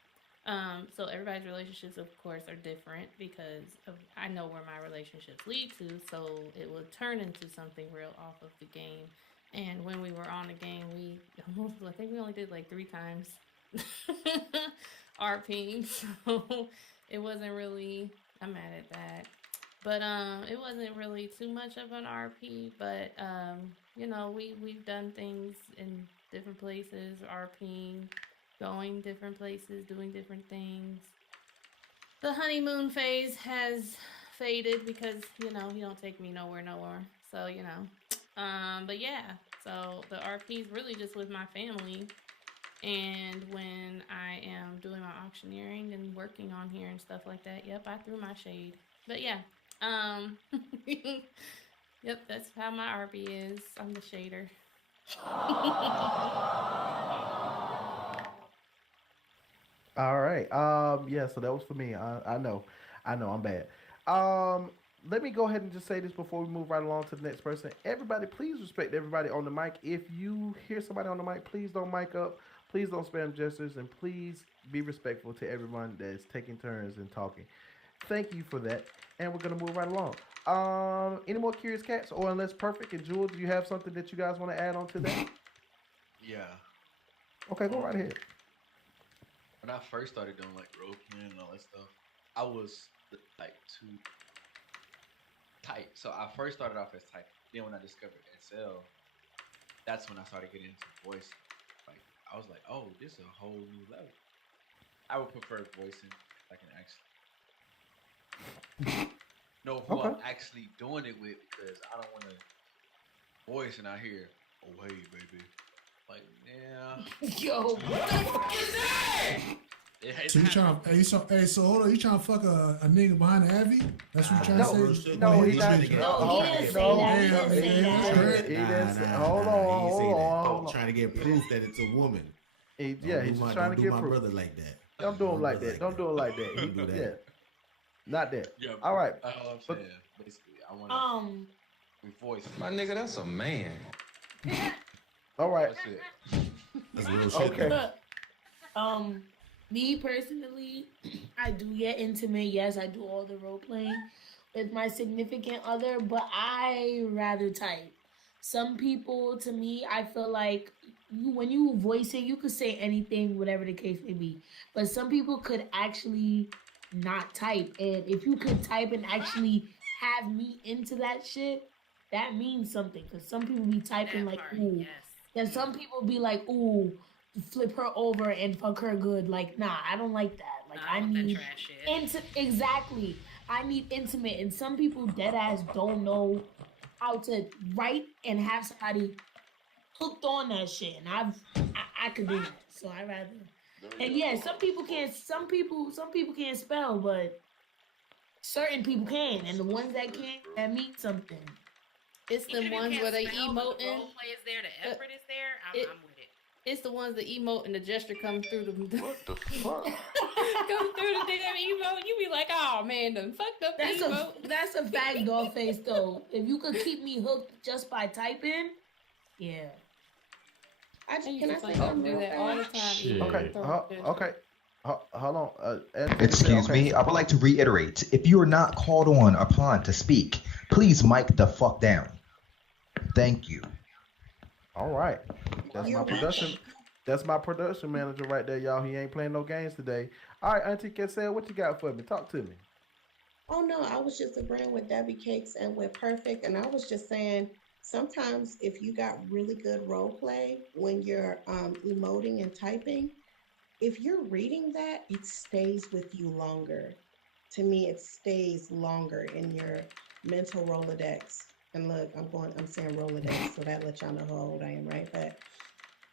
So everybody's relationships, of course, are different because I know where my relationships lead to, so it will turn into something real off of the game. And when we were on the game, I think we only did like 3 times RPing, so it wasn't really, I'm mad at that. But it wasn't really too much of an RP, but we've done things in different places, RPing, going different places, doing different things. The honeymoon phase has faded because, he don't take me nowhere. So, but yeah, so the RP is really just with my family. And when I am doing my auctioneering and working on here and stuff like that, yep, I threw my shade. But yeah, yep, that's how my RP is. I'm the shader. All right. Yeah, so that was for me. I know. I'm bad. Let me go ahead and just say this before we move right along to the next person. Everybody, please respect everybody on the mic. If you hear somebody on the mic, please don't mic up. Please don't spam gestures, and please be respectful to everyone that's taking turns and talking. Thank you for that. And we're gonna move right along. Any more curious cats, or unless Perfect and Jewel, do you have something that you guys want to add on to that? Yeah. Okay, go right ahead. When I first started doing like role playing and all that stuff, I was like too type. So I first started off as type. Then when I discovered SL, that's when I started getting into voice. Like I was like, oh, this is a whole new level. I would prefer voicing if I can actually know who I'm actually doing it with, because I don't want to voice and I hear, oh hey baby, like yeah. Yo, what the fuck is that? So you trying? So hold on. You trying to fuck a nigga behind the Abbey? That's what you trying to say? No, he not. He didn't say that. He didn't say that. He didn't say. Hold on. Trying to get proof that it's a woman. He's just trying to get proof. My brother like that. Don't do him like that. Don't do him like that. Don't do that. Yeah, not that. Yeah, all right. All I'm saying, basically, I want to voice. My nigga, that's a man. All right. That's it. That's real shit. Okay. Me personally, I do get intimate. Yes, I do all the role playing with my significant other, but I rather type. Some people, to me, I feel like when you voice it, you could say anything, whatever the case may be. But some people could actually not type, and if you could type and actually have me into that shit, that means something. Cause some people be typing like ooh, and some people be like ooh, flip her over and fuck her good. Like nah, I don't like that. Like I need exactly. I need intimate, and some people dead ass don't know how to write and have somebody hooked on that shit, and I could do that. So I rather. And yeah, some people can't. Some people can't spell, but certain people can, and the ones that can, that means something. It's the ones where they emoting. The role play is there, the effort is there. I'm with it. It's the ones that emote and the gesture comes through the what the fuck? Come through the damn emote. You be like, oh man, done fucked up the emote. That's a fact, doll face though. If you could keep me hooked just by typing, yeah. Can I say something? Do that all the time. Okay. Hold on. Excuse me. I would like to reiterate: if you are not called upon to speak, please mic the fuck down. Thank you. All right. That's my production. That's my production manager right there, y'all. He ain't playing no games today. All right, Auntie Kessel, what you got for me? Talk to me. Oh no, I was just agreeing with Debbie Cakes and with Perfect, and I was just saying sometimes if you got really good role play when you're emoting and typing, if you're reading that, it stays with you longer. To me, it stays longer in your mental Rolodex. And look, I'm saying Rolodex, so that lets y'all know how old I am, right? But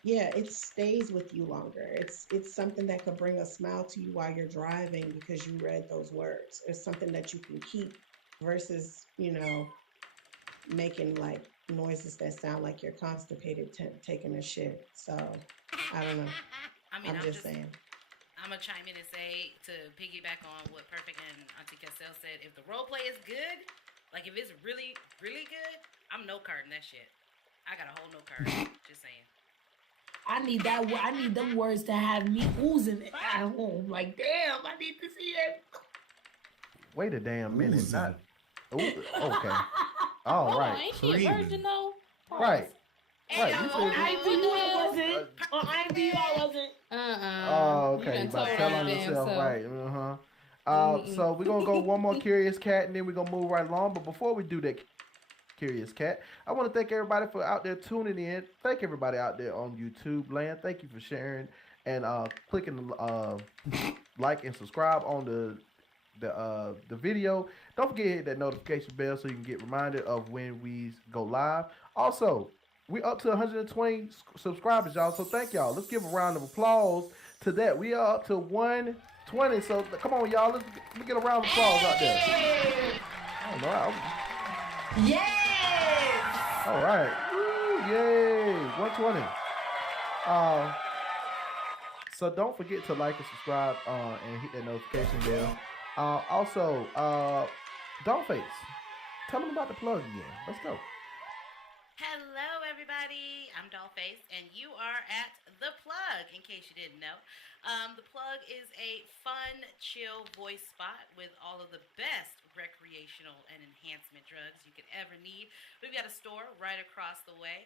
yeah, it stays with you longer. It's something that could bring a smile to you while you're driving because you read those words. It's something that you can keep versus, making like noises that sound like you're constipated taking a shit. So I don't know. I'm just saying. I'm gonna chime in and say, to piggyback on what Perfect and Auntie Cassell said, if the role play is good, like if it's really, really good, I'm no carding that shit. I got a whole no card. Just saying. I need that. I need them words to have me oozing it at home. Like, damn, I need to see that. Wait a damn minute. Not. Ooh, okay. All right. Ain't she a virgin though? Right. Right. On IMVU I wasn't. On IMVU I wasn't. Oh, okay. You about to tell on yourself, right? So we're gonna go one more curious cat, and then we're gonna move right along. But before we do that, curious cat, I want to thank everybody for out there tuning in. Thank everybody out there on YouTube land. Thank you for sharing and clicking the like and subscribe on the video. Don't forget to hit that notification bell so you can get reminded of when we go live. Also, We up to 120 subscribers, y'all. So thank y'all. Let's give a round of applause to that. We are up to 120. So come on, y'all. Let's get a round of applause out there. All right. Yes! All right. Woo, yay. 120. So don't forget to like and subscribe and hit that notification bell. Also, Dollface, tell them about the plug again. Let's go. Hello, everybody. I'm Dollface, and you are at The Plug, in case you didn't know. The Plug is a fun, chill voice spot with all of the best recreational and enhancement drugs you could ever need. We've got a store right across the way.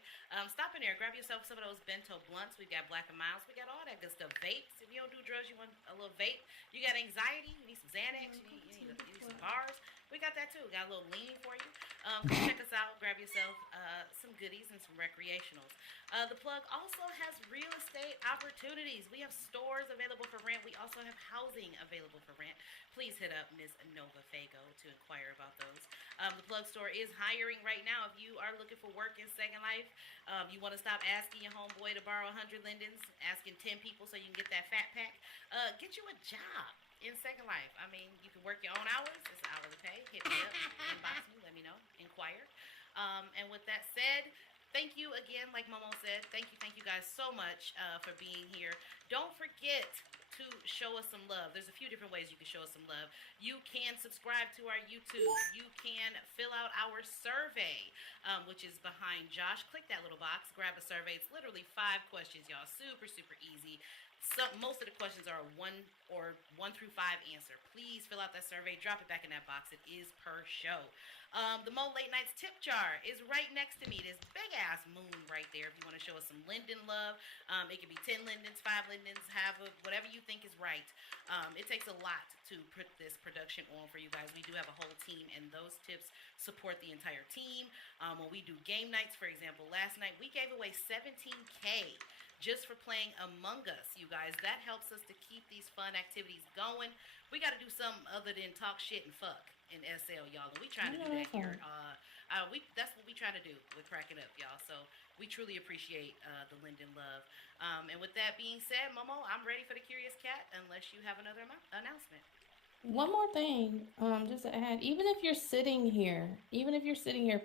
Stop in there, grab yourself some of those bento blunts. We've got Black and Miles. We got all that good stuff. Vapes. If you don't do drugs, you want a little vape. You got anxiety. You need some Xanax. You need some bars. We got that too. Got a little lean for you. Come check us out. Grab yourself some goodies and some recreationals. The Plug also has real estate opportunities. We have stores available for rent. We also have housing available for rent. Please hit up Miss Nova Fago to inquire about those. The Plug store is hiring right now. If you are looking for work in Second Life, you want to stop asking your homeboy to borrow 100 lindens, asking 10 people so you can get that fat pack. Get you a job in Second Life. I mean, you can work your own hours. It's hourly pay. Hit me up, inbox me, let me know, inquire. And with that said, thank you again, like Momo said. Thank you guys so much for being here. Don't forget to show us some love. There's a few different ways you can show us some love. You can subscribe to our YouTube. You can fill out our survey, which is behind Josh. Click that little box, grab a survey. It's literally 5 questions, y'all. Super, super easy. Most of the questions are 1 through 5 answer. Please fill out that survey. Drop it back in that box. It is per show. The Mo Late Nights tip jar is right next to me. This big ass moon right there. If you want to show us some linden love, it could be 10 lindens, 5 lindens, whatever you think is right. It takes a lot to put this production on for you guys. We do have a whole team, and those tips support the entire team. When we do game nights, for example, last night we gave away $17K just for playing Among Us, you guys. That helps us to keep these fun activities going. We got to do something other than talk shit and fuck in SL, y'all. And we trying to do that here. That's what we try to do with Cracking Up, y'all. So we truly appreciate the Linden love. And with that being said, Momo, I'm ready for the Curious Cat unless you have another announcement. One more thing, just to add, even if you're sitting here,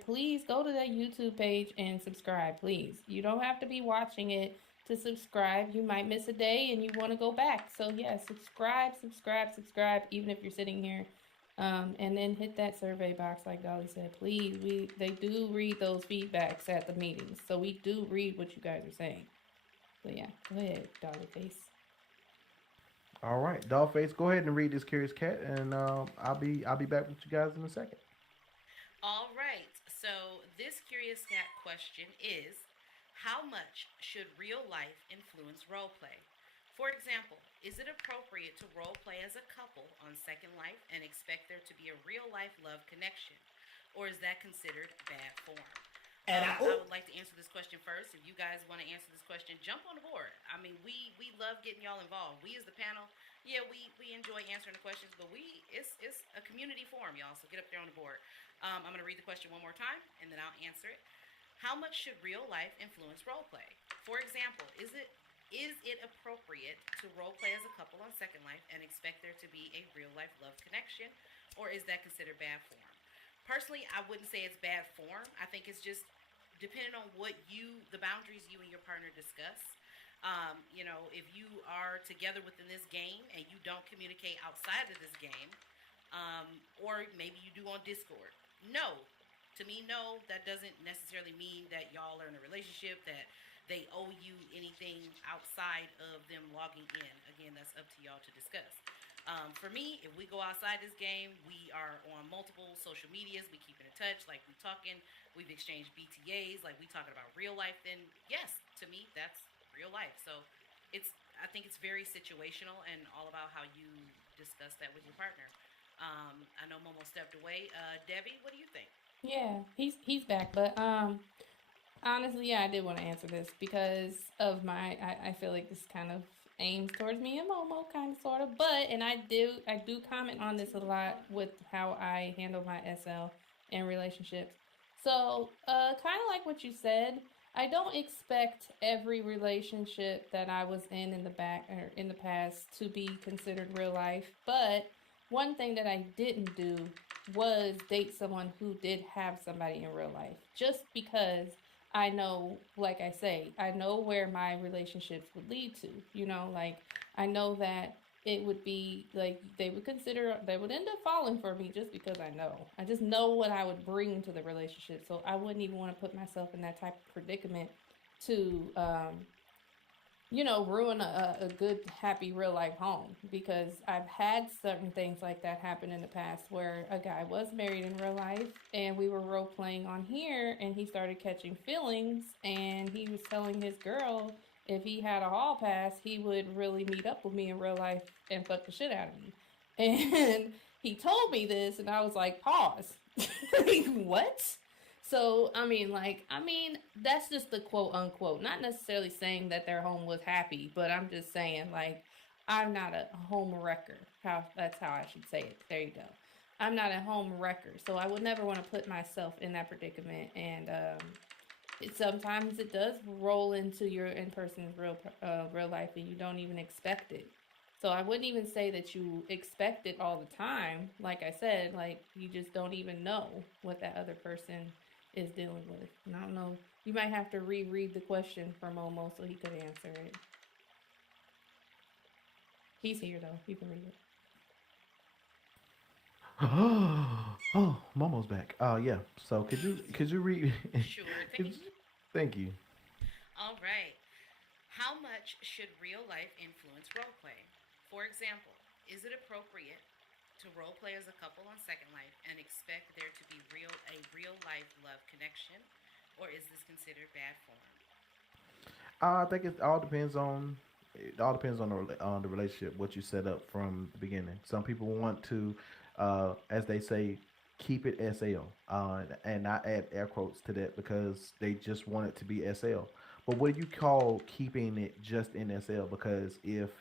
please go to that YouTube page and subscribe, please. You don't have to be watching it to subscribe. You might miss a day and you want to go back. So yeah, subscribe, even if you're sitting here. And then hit that survey box like Dolly said, please. They do read those feedbacks at the meetings. So we do read what you guys are saying. So yeah, go ahead, Dolly Face. All right, Dollface, go ahead and read this Curious Cat, and I'll be back with you guys in a second. All right. So this Curious Cat question is, how much should real life influence roleplay? For example, is it appropriate to roleplay as a couple on Second Life and expect there to be a real life love connection? Or is that considered bad form? I would like to answer this question first. If you guys want to answer this question, jump on the board. I mean, we love getting y'all involved. We as the panel, yeah, we enjoy answering the questions, but it's a community forum, y'all, so get up there on the board. I'm going to read the question one more time, and then I'll answer it. How much should real life influence roleplay? For example, is it appropriate to roleplay as a couple on Second Life and expect there to be a real life love connection, or is that considered bad form? Personally, I wouldn't say it's bad form. I think it's just depending on the boundaries you and your partner discuss. If you are together within this game and you don't communicate outside of this game, or maybe you do on Discord. No. To me, no, that doesn't necessarily mean that y'all are in a relationship, that they owe you anything outside of them logging in. Again, that's up to y'all to discuss. For me, if we go outside this game, we are on multiple social medias, we keep in touch, like we talking, we've exchanged BTAs, like we talking about real life, then yes, to me, that's real life. So I think it's very situational and all about how you discuss that with your partner. I know Momo stepped away. Debbie, what do you think? Yeah, he's back, but honestly, yeah, I did want to answer this because of I feel like this kind of aims towards me and Momo, kind of, sort of, and I do comment on this a lot with how I handle my SL and relationships. So, kind of like what you said, I don't expect every relationship that I was in the back or in the past to be considered real life, but one thing that I didn't do was date someone who did have somebody in real life. Just because I know, like I say, I know where my relationships would lead to. Like I know that it would be like they would end up falling for me just because I know. I just know what I would bring to the relationship. So I wouldn't even want to put myself in that type of predicament to ruin a good, happy real life home, because I've had certain things like that happen in the past where a guy was married in real life and we were role playing on here and he started catching feelings and he was telling his girl if he had a hall pass, he would really meet up with me in real life and fuck the shit out of me. And he told me this and I was like, pause. Like, what? So, that's just the quote unquote, not necessarily saying that their home was happy, but I'm just saying, like, I'm not a home wrecker. That's how I should say it. There you go. I'm not a home wrecker, so I would never want to put myself in that predicament. And sometimes it does roll into your in-person's real life, and you don't even expect it. So I wouldn't even say that you expect it all the time. Like I said, like, you just don't even know what that other person is dealing with. And I don't know, you might have to reread the question for Momo so he could answer it. He's here though, you can read it. Oh, Momo's back. Yeah. So could you read? Sure Could thing. thank you. All right. How much should real life influence role play? For example, is it appropriate to role play as a couple on Second Life and expect there to be a real life love connection, or is this considered bad form? I think it all depends on the relationship, what you set up from the beginning. Some people want to, as they say, keep it SL, and not add air quotes to that because they just want it to be SL. But what do you call keeping it just in SL? Because if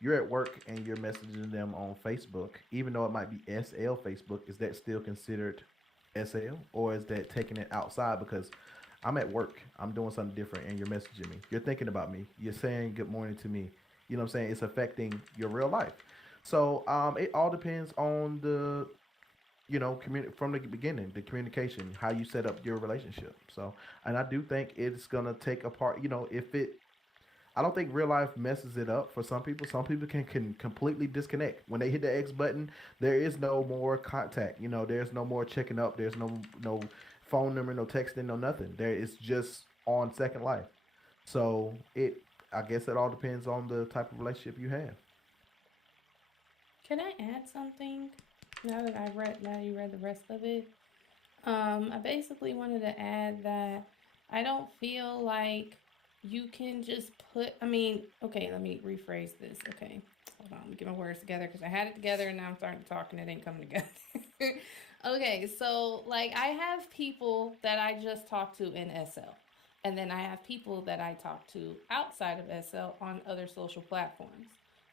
you're at work and you're messaging them on Facebook, even though it might be SL Facebook, is that still considered SL, or is that taking it outside? Because I'm at work, I'm doing something different, and you're messaging me. You're thinking about me. You're saying good morning to me. You know what I'm saying? It's affecting your real life. So it all depends on the from the beginning, the communication, how you set up your relationship. So, and I do think it's gonna take a part. If it I don't think real life messes it up for some people. Some people can completely disconnect. When they hit the X button, there is no more contact. There's no more checking up. There's no phone number, no texting, no nothing. There is just on Second Life. So I guess it all depends on the type of relationship you have. Can I add something now that you read the rest of it? I basically wanted to add that I don't feel like you can just okay, let me rephrase this. Okay, hold on, let me get my words together because I had it together and now I'm starting to talk and it ain't coming together. Okay, so like I have people that I just talk to in SL, and then I have people that I talk to outside of SL on other social platforms.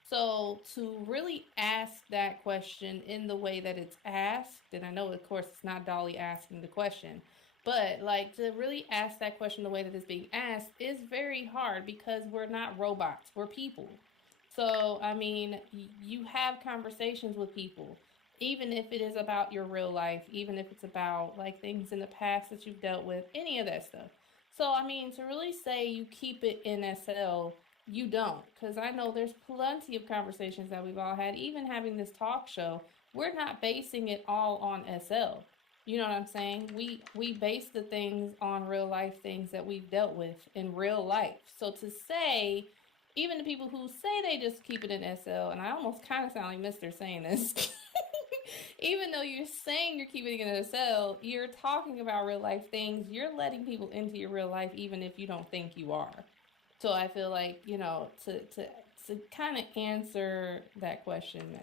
So to really ask that question in the way that it's asked, and I know of course it's not Dolly asking the question, but like to really ask that question the way that it's being asked is very hard because we're not robots, we're people. So, you have conversations with people, even if it is about your real life, even if it's about like things in the past that you've dealt with, any of that stuff. So, to really say you keep it in SL, you don't. Because I know there's plenty of conversations that we've all had, even having this talk show. We're not basing it all on SL. You know what I'm saying? We base the things on real life things that we've dealt with in real life. So to say, even the people who say they just keep it in SL, and I almost kind of sound like Mister saying this, even though you're saying you're keeping it in SL, you're talking about real life things. You're letting people into your real life, even if you don't think you are. So I feel like to kind of answer that question,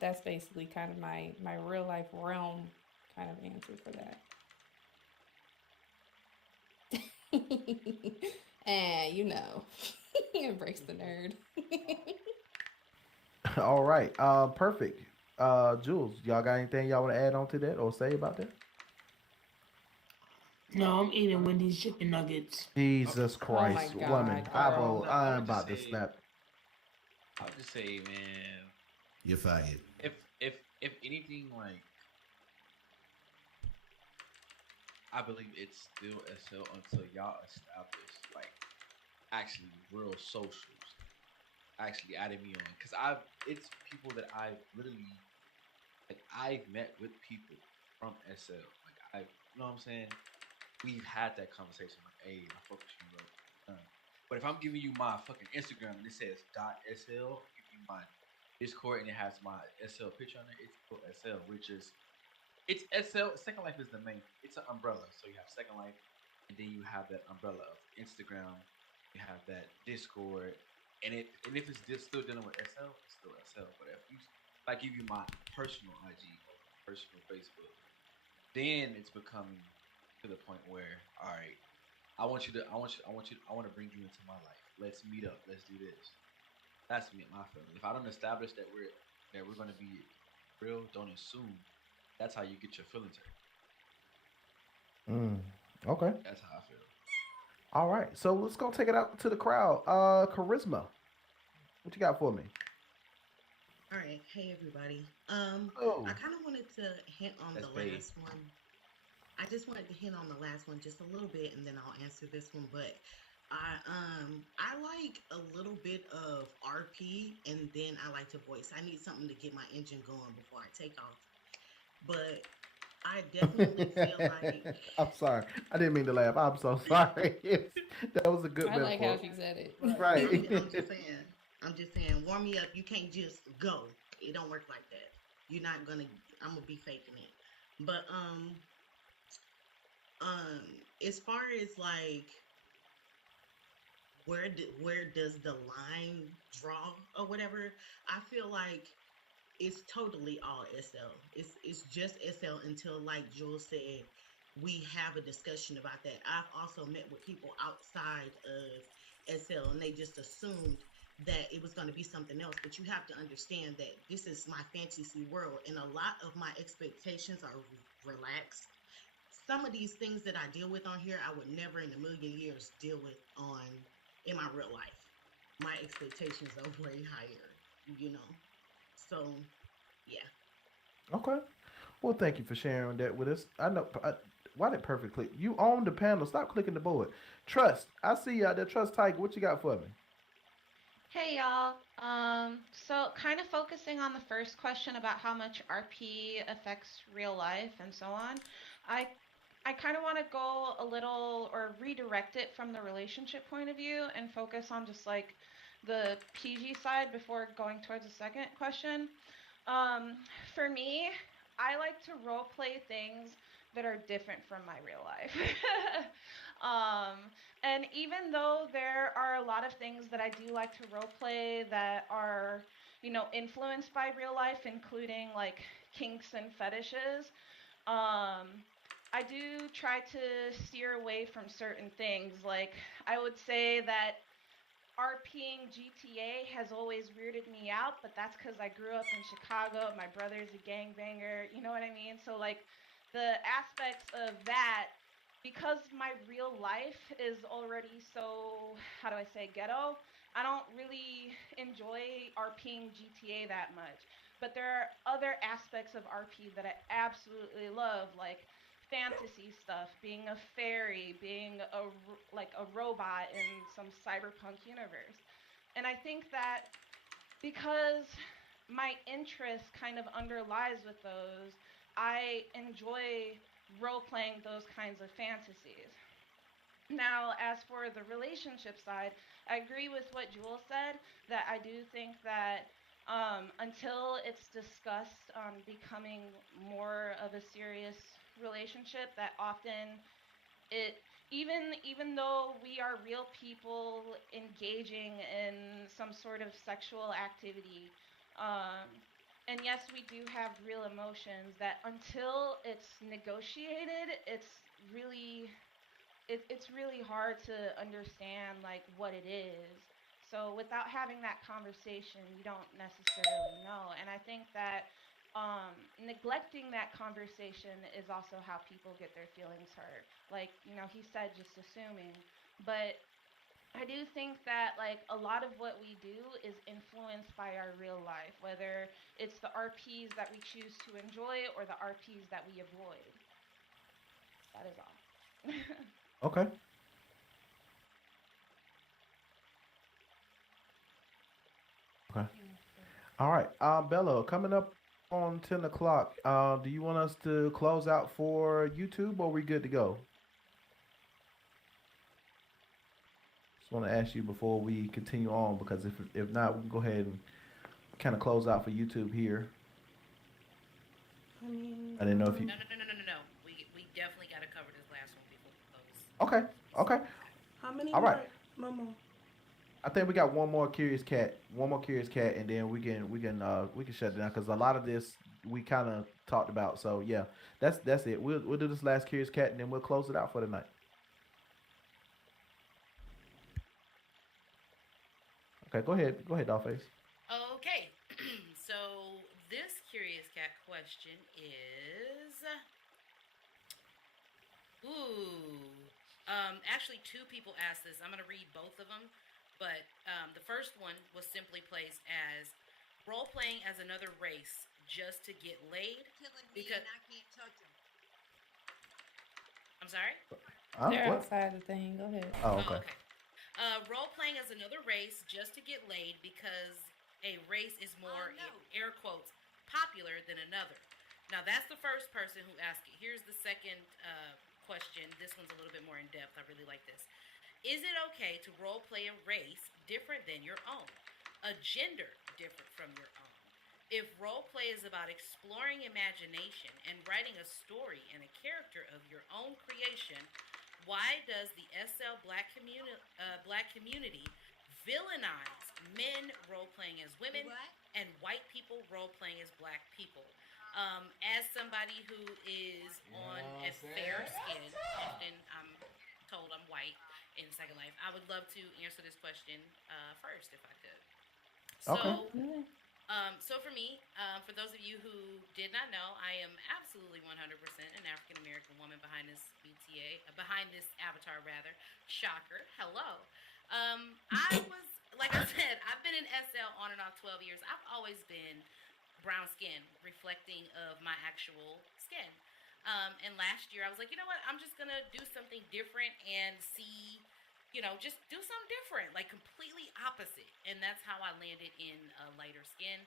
that's basically kind of my real life realm kind of answer for that. And embrace the nerd. All right. Perfect. Jules, y'all got anything y'all want to add on to that or say about that? No, I'm eating Wendy's chicken nuggets. Jesus Oh my Christ, woman. God, I girl. will, No, I I'm would just about to say, snap. I would just say, man, You're faggot. if anything, like I believe it's still SL until y'all establish like actually real socials, actually adding me on, because it's people that I've literally like I've met with people from SL, like you know what I'm saying. We've had that conversation. Like, hey, I fuck with you, bro. But if I'm giving you my fucking Instagram and it says .sl, give you my Discord and it has my SL picture on it, it's still SL, which is it's SL. Second Life is the main. It's an umbrella. So you have Second Life, and then you have that umbrella of Instagram. You have that Discord, and if it's still dealing with SL, it's still SL. But if I give you my personal IG or personal Facebook, then it's becoming to the point where all right, I want to bring you into my life. Let's meet up. Let's do this. That's me, my feeling. If I don't establish that we're gonna be real, don't assume. That's how you get your feelings hurt. Okay. That's how I feel. All right. So let's go take it out to the crowd. Charisma. What you got for me? All right, hey everybody. Oh. I kind of wanted to hint on That's the babe. last one. I just wanted to hint on the last one just a little bit, and then I'll answer this one. But I like a little bit of RP, and then I like to voice. I need something to get my engine going before I take off. But I definitely feel like I'm sorry. I didn't mean to laugh. I'm so sorry. That was a good I like how metaphor. she said it. Right. I'm just saying, warm me up. You can't just go. It don't work like that. You're not gonna. I'm gonna be faking it. But um, as far as like where does the line draw or whatever, I feel like it's totally all SL. It's just SL until, like Jules said, we have a discussion about that. I've also met with people outside of SL, and they just assumed that it was going to be something else. But you have to understand that this is my fantasy world, and a lot of my expectations are relaxed. Some of these things that I deal with on here, I would never in a million years deal with on in my real life. My expectations are way higher, you know. So, yeah. Okay. Well, thank you for sharing that with us. I know. Why did perfect click? You own the panel. Stop clicking the board. Trust. I see you out there. Trust Tiger. What you got for me? Hey y'all. So kind of focusing on the first question about how much RP affects real life and so on. I I kind of want to go a little or redirect it from the relationship point of view and focus on just like the PG side before going towards the second question. Um, for me, I like to role play things that are different from my real life. um, and even though there are a lot of things that I do like to role play that are, influenced by real life, including like kinks and fetishes, um, I do try to steer away from certain things. Like, I would say that RPing GTA has always weirded me out, but that's because I grew up in Chicago. My brother's a gangbanger. You know what I mean? So, like, the aspects of that, because my real life is already so, how do I say, ghetto, I don't really enjoy RPing GTA that much. But there are other aspects of RP that I absolutely love, like fantasy stuff, being a fairy, being like a robot in some cyberpunk universe. And I think that because my interest kind of underlies with those, I enjoy role playing those kinds of fantasies. Now, as for the relationship side, I agree with what Jewel said, that I do think that until it's discussed becoming more of a serious relationship, that often it even though we are real people engaging in some sort of sexual activity, um, and yes, we do have real emotions, that until it's negotiated, it's really hard to understand like what it is. So without having that conversation, you don't necessarily know. And I think that neglecting that conversation is also how people get their feelings hurt. Like, he said just assuming. But I do think that like a lot of what we do is influenced by our real life, whether it's the RPs that we choose to enjoy or the RPs that we avoid. That is all. Okay. Okay. All right. Bello, coming up on 10 o'clock. Do you want us to close out for YouTube or we good to go? Just want to ask you before we continue on because if not, we can go ahead and kind of close out for YouTube here. I mean, I didn't know if you. No. We definitely got to cover this last one before we close. Okay. Okay. how many All right. more? Momo? I think we got one more curious cat, and then we can shut it down because a lot of this we kind of talked about. So yeah, that's it. We'll do this last curious cat, and then we'll close it out for the night. Okay, go ahead, Dollface. Okay. So this curious cat question is, actually two people asked this. I'm gonna read both of them. But the first one was simply placed as role playing as another race just to get laid. Because I can't touch them. I'm sorry? They're What? outside the thing. Go ahead. Oh, okay. Role playing as another race just to get laid because a race is more, in air quotes, popular than another. Now, that's the first person who asked it. Here's the second question. This one's a little bit more in depth. I really like this. Is it okay to role play a race different than your own? A gender different from your own? If role play is about exploring imagination and writing a story and a character of your own creation, why does the SL Black community villainize men role playing as women and white people role playing as black people? As somebody who is on a fair skin, often I'm told I'm white in Second Life, I would love to answer this question first if I could. So, Okay. So for me, for those of you who did not know, I am absolutely 100% an African American woman behind this behind this avatar rather. Shocker. Hello. I was, like I said, I've been in SL on and off 12 years. I've always been brown skin, reflecting of my actual skin. And last year I was like, you know what? I'm just going to do something different and see, just do something different, like completely opposite. And that's how I landed in a lighter skin.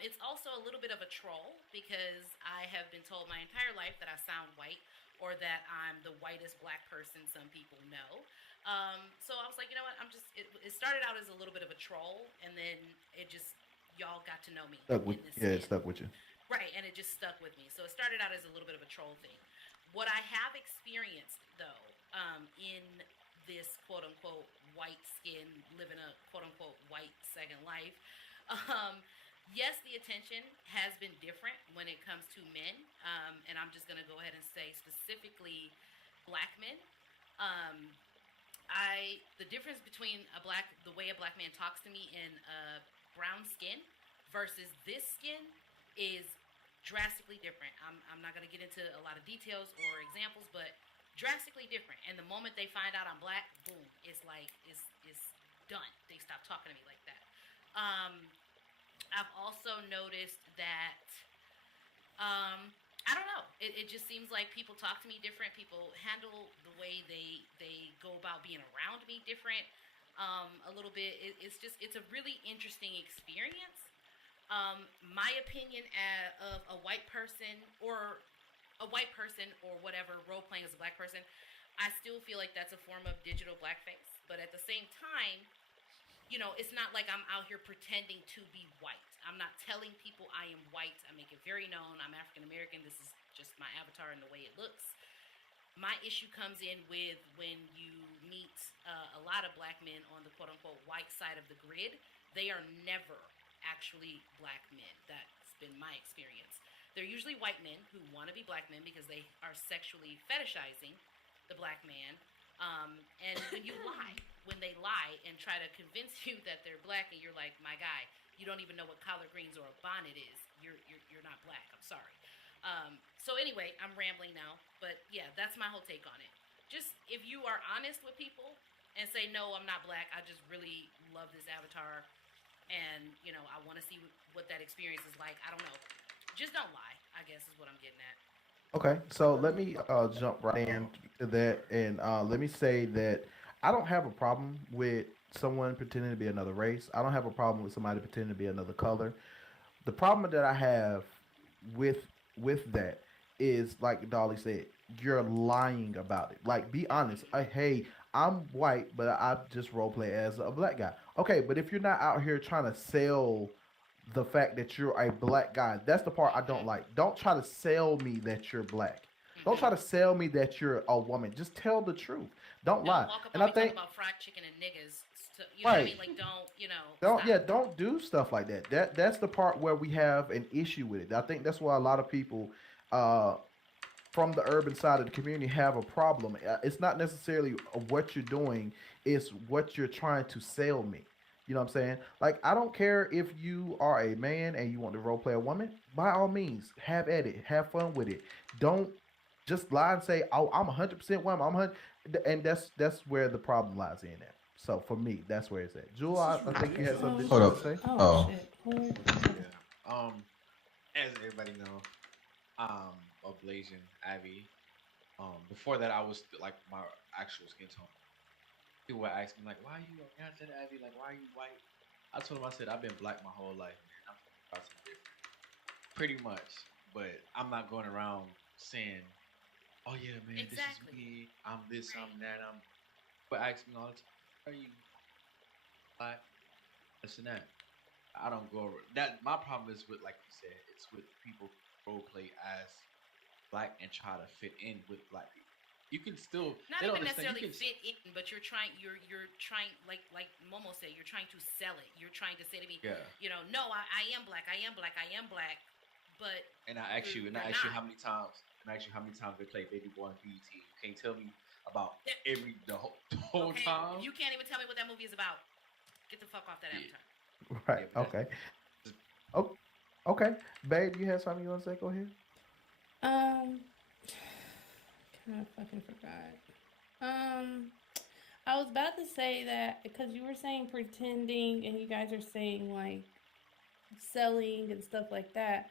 It's also a little bit of a troll because I have been told my entire life that I sound white or that I'm the whitest black person some people know. So I was like, you know what? It started out as a little bit of a troll and then y'all got to know me. It stuck with you. Right, and it just stuck with me. So it started out as a little bit of a troll thing. What I have experienced, though, in this quote-unquote white skin, living a quote-unquote white second life, yes, the attention has been different when it comes to men, and I'm just going to go ahead and say specifically black men. The difference between the way a black man talks to me in brown skin versus this skin is drastically different. I'm not going to get into a lot of details or examples, but drastically different. And the moment they find out I'm black, boom, it's like, it's done. They stop talking to me like that. I've also noticed that, I don't know, it just seems like people talk to me different. People handle the way they go about being around me different a little bit. It's a really interesting experience. My opinion of a white person or whatever role playing as a black person, I still feel like that's a form of digital blackface. But at the same time, it's not like I'm out here pretending to be white. I'm not telling people I am white. I make it very known I'm African American. This is just my avatar and the way it looks. My issue comes in with when you meet a lot of black men on the quote unquote white side of the grid. They are never actually black men. That's been my experience. They're usually white men who want to be black men because they are sexually fetishizing the black man. And when they lie and try to convince you that they're black and you're like, my guy, you don't even know what collard greens or a bonnet is. you're not black. I'm sorry. So anyway, I'm rambling now, but yeah, that's my whole take on it. Just if you are honest with people and say no, I'm not black. I just really love this avatar, and I want to see what that experience is like. I don't know. Just don't lie, I guess is what I'm getting at. Okay, so let me jump right into that, and let me say that I don't have a problem with someone pretending to be another race. I don't have a problem with somebody pretending to be another color. The problem that I have with that is like Dolly said, you're lying about it. Like, be honest. Hey, I'm white, but I just role play as a black guy. Okay, but if you're not out here trying to sell the fact that you're a black guy, that's the part I don't like. Don't try to sell me that you're black. Don't try to sell me that you're a woman. Just tell the truth. Don't lie. Walk up And on I me think talking about fried chicken and niggas. You know what I mean? Like, don't stop. yeah, don't do stuff like that. That's the part where we have an issue with it. I think that's why a lot of people uh from the urban side of the community have a problem. It's not necessarily what you're doing, it's what you're trying to sell me. You know what I'm saying? Like, I don't care if you are a man and you want to role play a woman. By all means, have at it, have fun with it. Don't just lie and say, "Oh, I'm 100% woman." I'm 100, and that's where the problem lies in at. So for me, that's where it's at. Jewel, I think you had something Hold you up. want to say. Oh. Yeah. As everybody know, of Blasian Ivy. Before that, I was like my actual skin tone. People would ask me like, "Why are you Untitled Ivy? Like, why are you white?" I told them, I said, "I've been black my whole life, man. I'm about some different, pretty much." But I'm not going around saying, "Oh yeah, man, this is me. I'm this, I'm that, I'm." But ask me all the time, "Are you black?" This and that. I don't go over that. My problem is with, like you said, it's with people who role play as black and try to fit in with black people. You can still Not they don't even understand. necessarily You can fit in, but you're trying like Momo said, you're trying to sell it. You're trying to say to me, Yeah. No, I am black, I am black, I am black, but And I ask you, you're how many times, they play Baby Boy and BET. You can't tell me about the whole okay, time. you can't even tell me what that movie is about. Get the fuck off that avatar. Right. Okay. Oh, okay. Babe, you have something you want to say? Go ahead. Kind of fucking forgot. I was about to say that because you were saying pretending and you guys are saying like selling and stuff like that.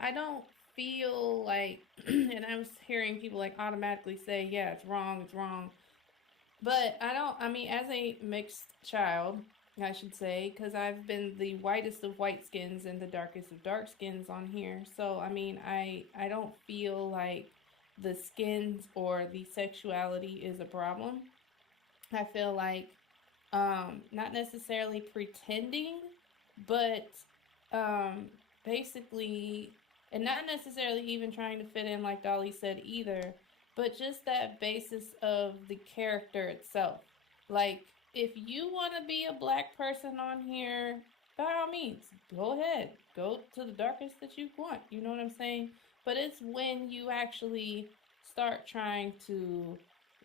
I don't feel like, and I was hearing people like automatically say, yeah, it's wrong. But I mean, as a mixed child, I should say, because I've been the whitest of white skins and the darkest of dark skins on here. So, I mean, I don't feel like the skins or the sexuality is a problem. I feel like not necessarily pretending, but basically, and not necessarily even trying to fit in like Dolly said either, but just that basis of the character itself. Like, if you want to be a black person on here, by all means, go ahead. Go to the darkest that you want. You know what I'm saying? But it's when you actually start trying to,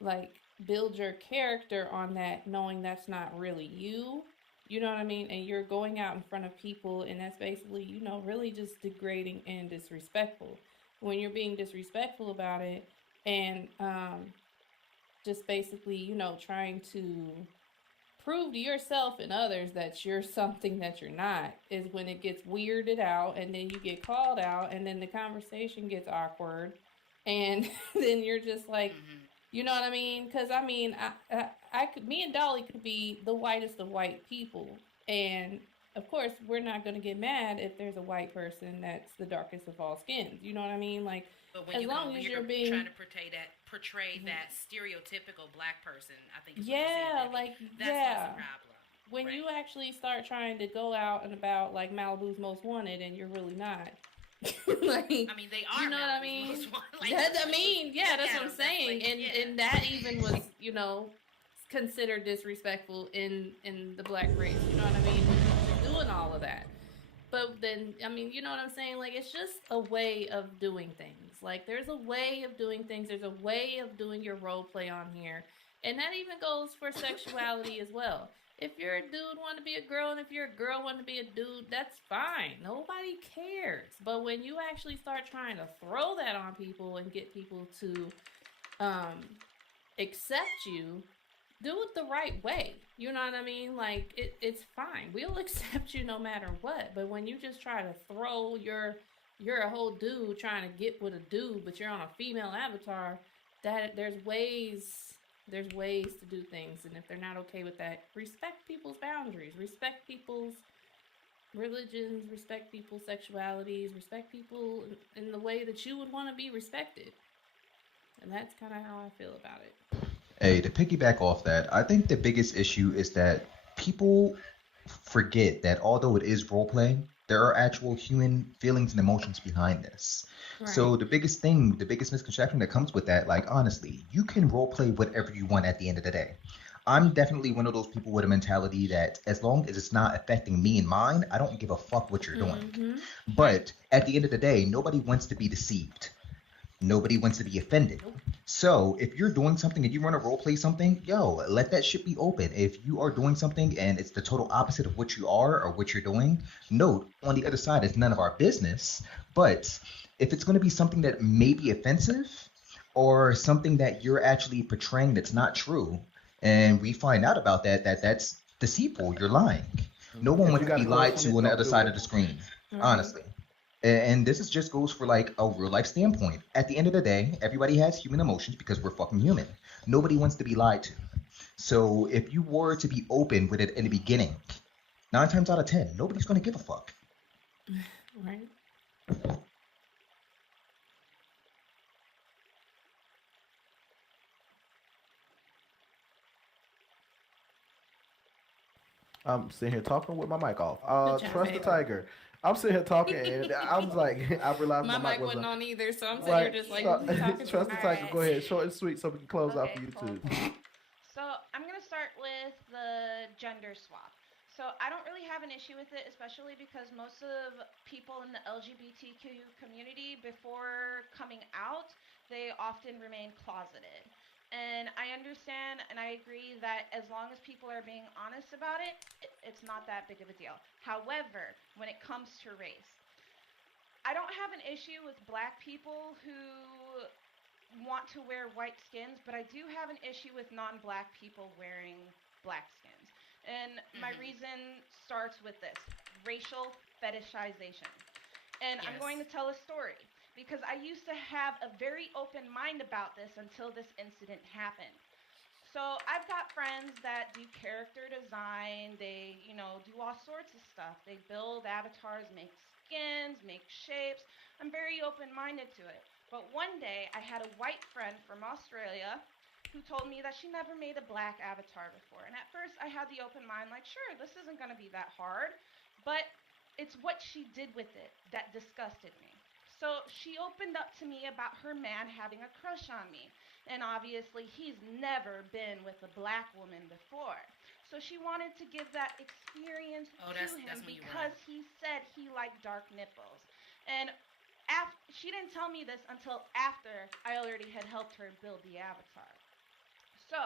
like, build your character on that, knowing that's not really you. You know what I mean? And you're going out in front of people, and that's basically, really just degrading and disrespectful. When you're being disrespectful about it, and just basically, trying to prove to yourself and others that you're something that you're not, is when it gets weirded out, and then you get called out, and then the conversation gets awkward, and then you're just like, you know what I mean? Because I mean, I could, me and Dolly could be the whitest of white people, and of course, we're not going to get mad if there's a white person that's the darkest of all skins. You know what I mean? Like, but when as you long as you're being trying to portray that stereotypical black person, I think. That's what's the problem. When you actually start trying to go out and about like Malibu's Most Wanted, and you're really not. Like, I mean, they are. You know what I mean? Most wanted. That's what I'm saying. And that even was, considered disrespectful in the black race. You know what I mean? Doing all of that. But then, I mean, you know what I'm saying? Like, it's just a way of doing things. Like, there's a way of doing things. There's a way of doing your role play on here. And that even goes for sexuality as well. If you're a dude, want to be a girl, and if you're a girl, want to be a dude, that's fine. Nobody cares. But when you actually start trying to throw that on people and get people to um, accept you, do it the right way. You know what I mean? Like it's fine. We'll accept you no matter what. But when you just try to throw you're a whole dude trying to get with a dude, but you're on a female avatar, that there's ways to do things, and if they're not okay with that, respect people's boundaries, respect people's religions, respect people's sexualities, respect people in the way that you would want to be respected. And that's kind of how I feel about it. Hey, to piggyback off that, I think the biggest issue is that people forget that although it is role playing, there are actual human feelings and emotions behind this. So Right. the biggest thing, the biggest misconception that comes with that, like honestly, you can role play whatever you want at the end of the day. I'm definitely one of those people with a mentality that as long as it's not affecting me and mine, I don't give a fuck what you're doing. Mm-hmm. But at the end of the day, nobody wants to be deceived. Nobody wants to be offended. So if you're doing something and you want to role play something, yo, let that shit be open. If you are doing something and it's the total opposite of what you are or what you're doing, note on the other side it's none of our business. But if it's going to be something that may be offensive or something that you're actually portraying that's not true, and we find out about that, that's deceitful, you're lying. No one If you wants to got be to go lied from to it, on the don't other do side it. of the screen, Right. honestly. And this is just goes for like a real life standpoint. At the end of the day, everybody has human emotions because we're fucking human. Nobody wants to be lied to. So if you were to be open with it in the beginning, 9 times out of 10, nobody's gonna give a fuck. Right. I'm sitting here talking with my mic off. Good job, Trust the babe. tiger. I'm sitting here talking, and I was like, I realized My my mic mic wasn't wasn't on either, so I'm sitting here right. just like So, talking to trust the tiger. myself. Go ahead, short and sweet, so we can close out Okay, for cool, YouTube. cool. So I'm gonna start with the gender swap. So I don't really have an issue with it, especially because most of people in the LGBTQ community, before coming out, they often remain closeted. And I understand and I agree that as long as people are being honest about it, it's not that big of a deal. However, when it comes to race, I don't have an issue with black people who want to wear white skins, but I do have an issue with non-black people wearing black skins. And my reason starts with this: racial fetishization. And I'm going to Yes. tell a story because I used to have a very open mind about this until this incident happened. So I've got friends that do character design. They, do all sorts of stuff. They build avatars, make skins, make shapes. I'm very open-minded to it. But one day I had a white friend from Australia who told me that she never made a black avatar before. And at first I had the open mind like, sure, this isn't going to be that hard. But it's what she did with it that disgusted me. So she opened up to me about her man having a crush on me. And obviously, he's never been with a black woman before. So she wanted to give that experience Oh, to that's him when you because run. he said he liked dark nipples. And she didn't tell me this until after I already had helped her build the avatar. So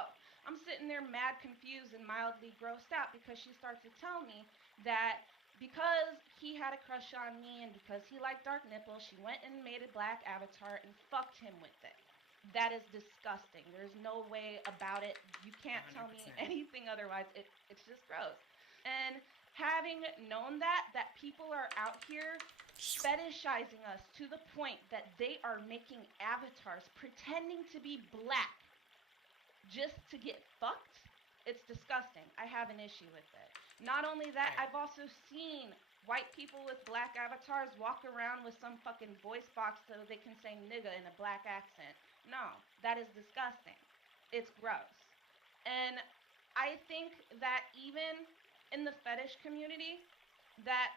I'm sitting there mad confused and mildly grossed out because she starts to tell me that because he had a crush on me and because he liked dark nipples, she went and made a black avatar and fucked him with it. That is disgusting. There's no way about it. You can't tell me 100%. anything otherwise. It's just gross. And having known that people are out here fetishizing us to the point that they are making avatars pretending to be black just to get fucked, it's disgusting. I have an issue with it. Not only that, I've also seen white people with black avatars walk around with some fucking voice box so they can say nigga in a black accent. No, that is disgusting. It's gross. And I think that even in the fetish community, that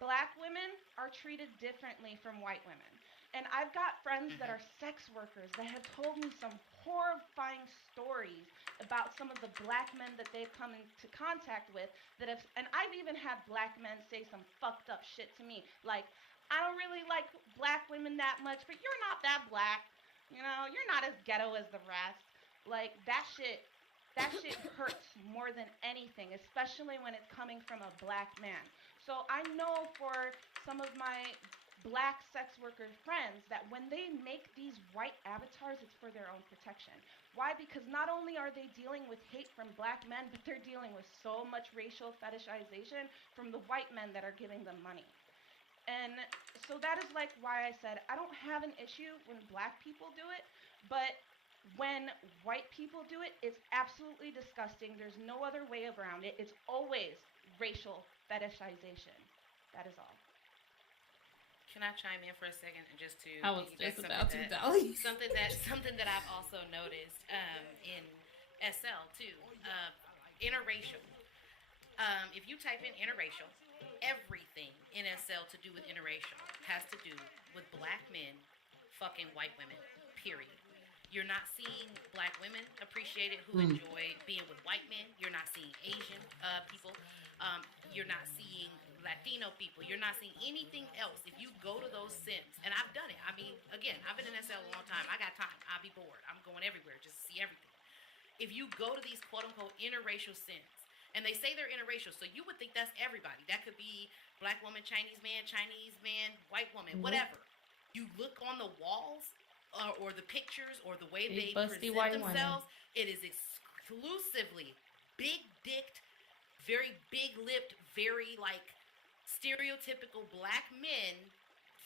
black women are treated differently from white women. And I've got friends that are sex workers that have told me some horrifying stories about some of the black men that they've come into contact with that have, and I've even had black men say some fucked up shit to me. Like, I don't really like black women that much, but you're not that black. You're not as ghetto as the rest. Like, that shit that shit hurts more than anything, especially when it's coming from a black man. So I know for some of my black sex worker friends that when they make these white avatars, it's for their own protection. Why? Because not only are they dealing with hate from black men, but they're dealing with so much racial fetishization from the white men that are giving them money. And so that is like why I said I don't have an issue when black people do it, but when white people do it, it's absolutely disgusting. There's no other way around it. It's always racial fetishization. That is all. Can I chime in for a second and just to I was piggyback just about to, something that Dolly. something that I've also noticed in SL too, interracial. If you type in interracial, everything in SL to do with interracial has to do with black men fucking white women. Period. You're not seeing black women appreciated who enjoy being with white men. You're not seeing Asian people. You're not seeing Latino people. You're not seeing anything else. If you go to those sims, and I've done it. I mean, again, I've been in SL a long time. I got time. I'll be bored. I'm going everywhere just to see everything. If you go to these quote unquote interracial sims, and they say they're interracial, so you would think that's everybody. That could be black woman, Chinese man, white woman, whatever. You look on the walls or the pictures or the way Big they busty present white themselves, it is exclusively big-dicked, very big-lipped, very like stereotypical black men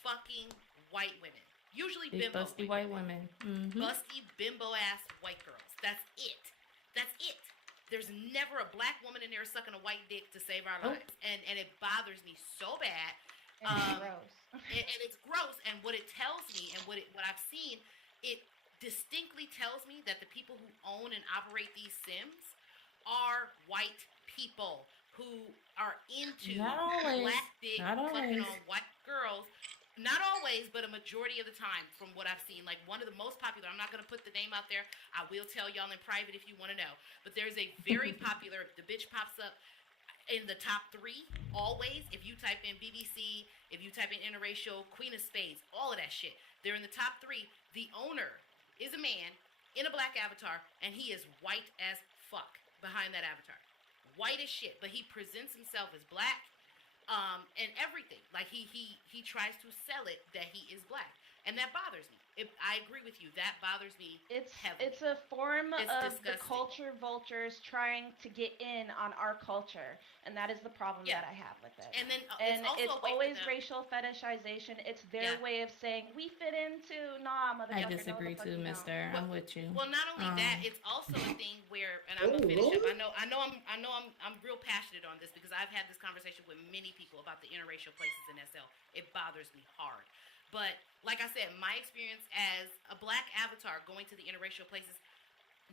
fucking white women. Usually Big bimbo busty white women. busty bimbo ass white girls. That's it. That's it. There's never a black woman in there sucking a white dick to save our lives, and it bothers me so bad. And it's gross. And it's gross. And what it tells me, and what I've seen, it distinctly tells me that the people who own and operate these sims are white people who are into Not always. black dick Not fucking always. on white girls. Not always, but a majority of the time from what I've seen. Like one of the most popular, I'm not going to put the name out there. I will tell y'all in private if you want to know. But there's a very popular, the bitch pops up in the top 3 always. If you type in BBC, if you type in interracial, Queen of Spades, all of that shit. They're in the top 3. The owner is a man in a black avatar, and he is white as fuck behind that avatar. White as shit, but he presents himself as black. And everything. Like he tries to sell it that he is black, and that bothers me. I agree with you. That bothers me. Heavily. It's a form It's of disgusting. the culture vultures trying to get in on our culture, and that is the problem that I have with it. And then And it's also a way for always them- racial fetishization. It's their way of saying we fit into. Nah, I motherfucker. disagree no, the fuck too, you mister. don't. I'm with you. Well, not only that, it's also a thing where, and I'm gonna finish up. I'm real passionate on this because I've had this conversation with many people about the interracial places in SL. It bothers me hard. But like I said, my experience as a black avatar going to the interracial places,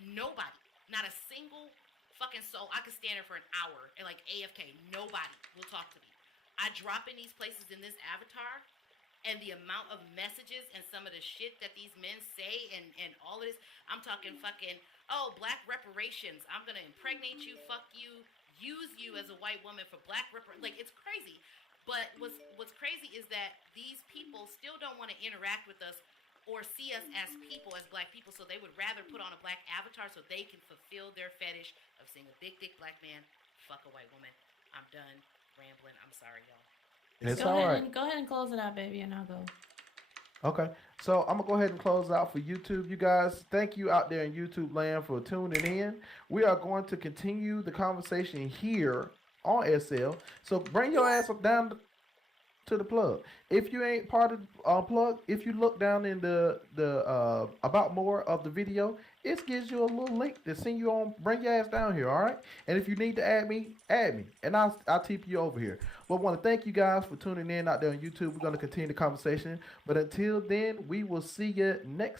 nobody, not a single fucking soul. I could stand there for an hour and like AFK. Nobody will talk to me. I drop in these places in this avatar, and the amount of messages and some of the shit that these men say and all of this, I'm talking fucking, oh, black reparations. I'm gonna impregnate you, fuck you, use you as a white woman for black like it's crazy. But what's crazy is that these people still don't want to interact with us or see us as people, as black people, so they would rather put on a black avatar so they can fulfill their fetish of seeing a big dick black man fuck a white woman. I'm done rambling. I'm sorry, y'all. It's Go all ahead right. and go ahead and close it out, baby, and I'll go. Okay, so I'm gonna go ahead and close out for YouTube, you guys. Thank you out there in YouTube land for tuning in. We are going to continue the conversation here on SL. So bring your ass up down to the plug. If you ain't part of plug, if you look down in the about more of the video, it gives you a little link to send you on. Bring your ass down here, all right? And if you need to add me, and I'll TP you over here. But I want to thank you guys for tuning in out there on YouTube. We're gonna continue the conversation, but until then, we will see you next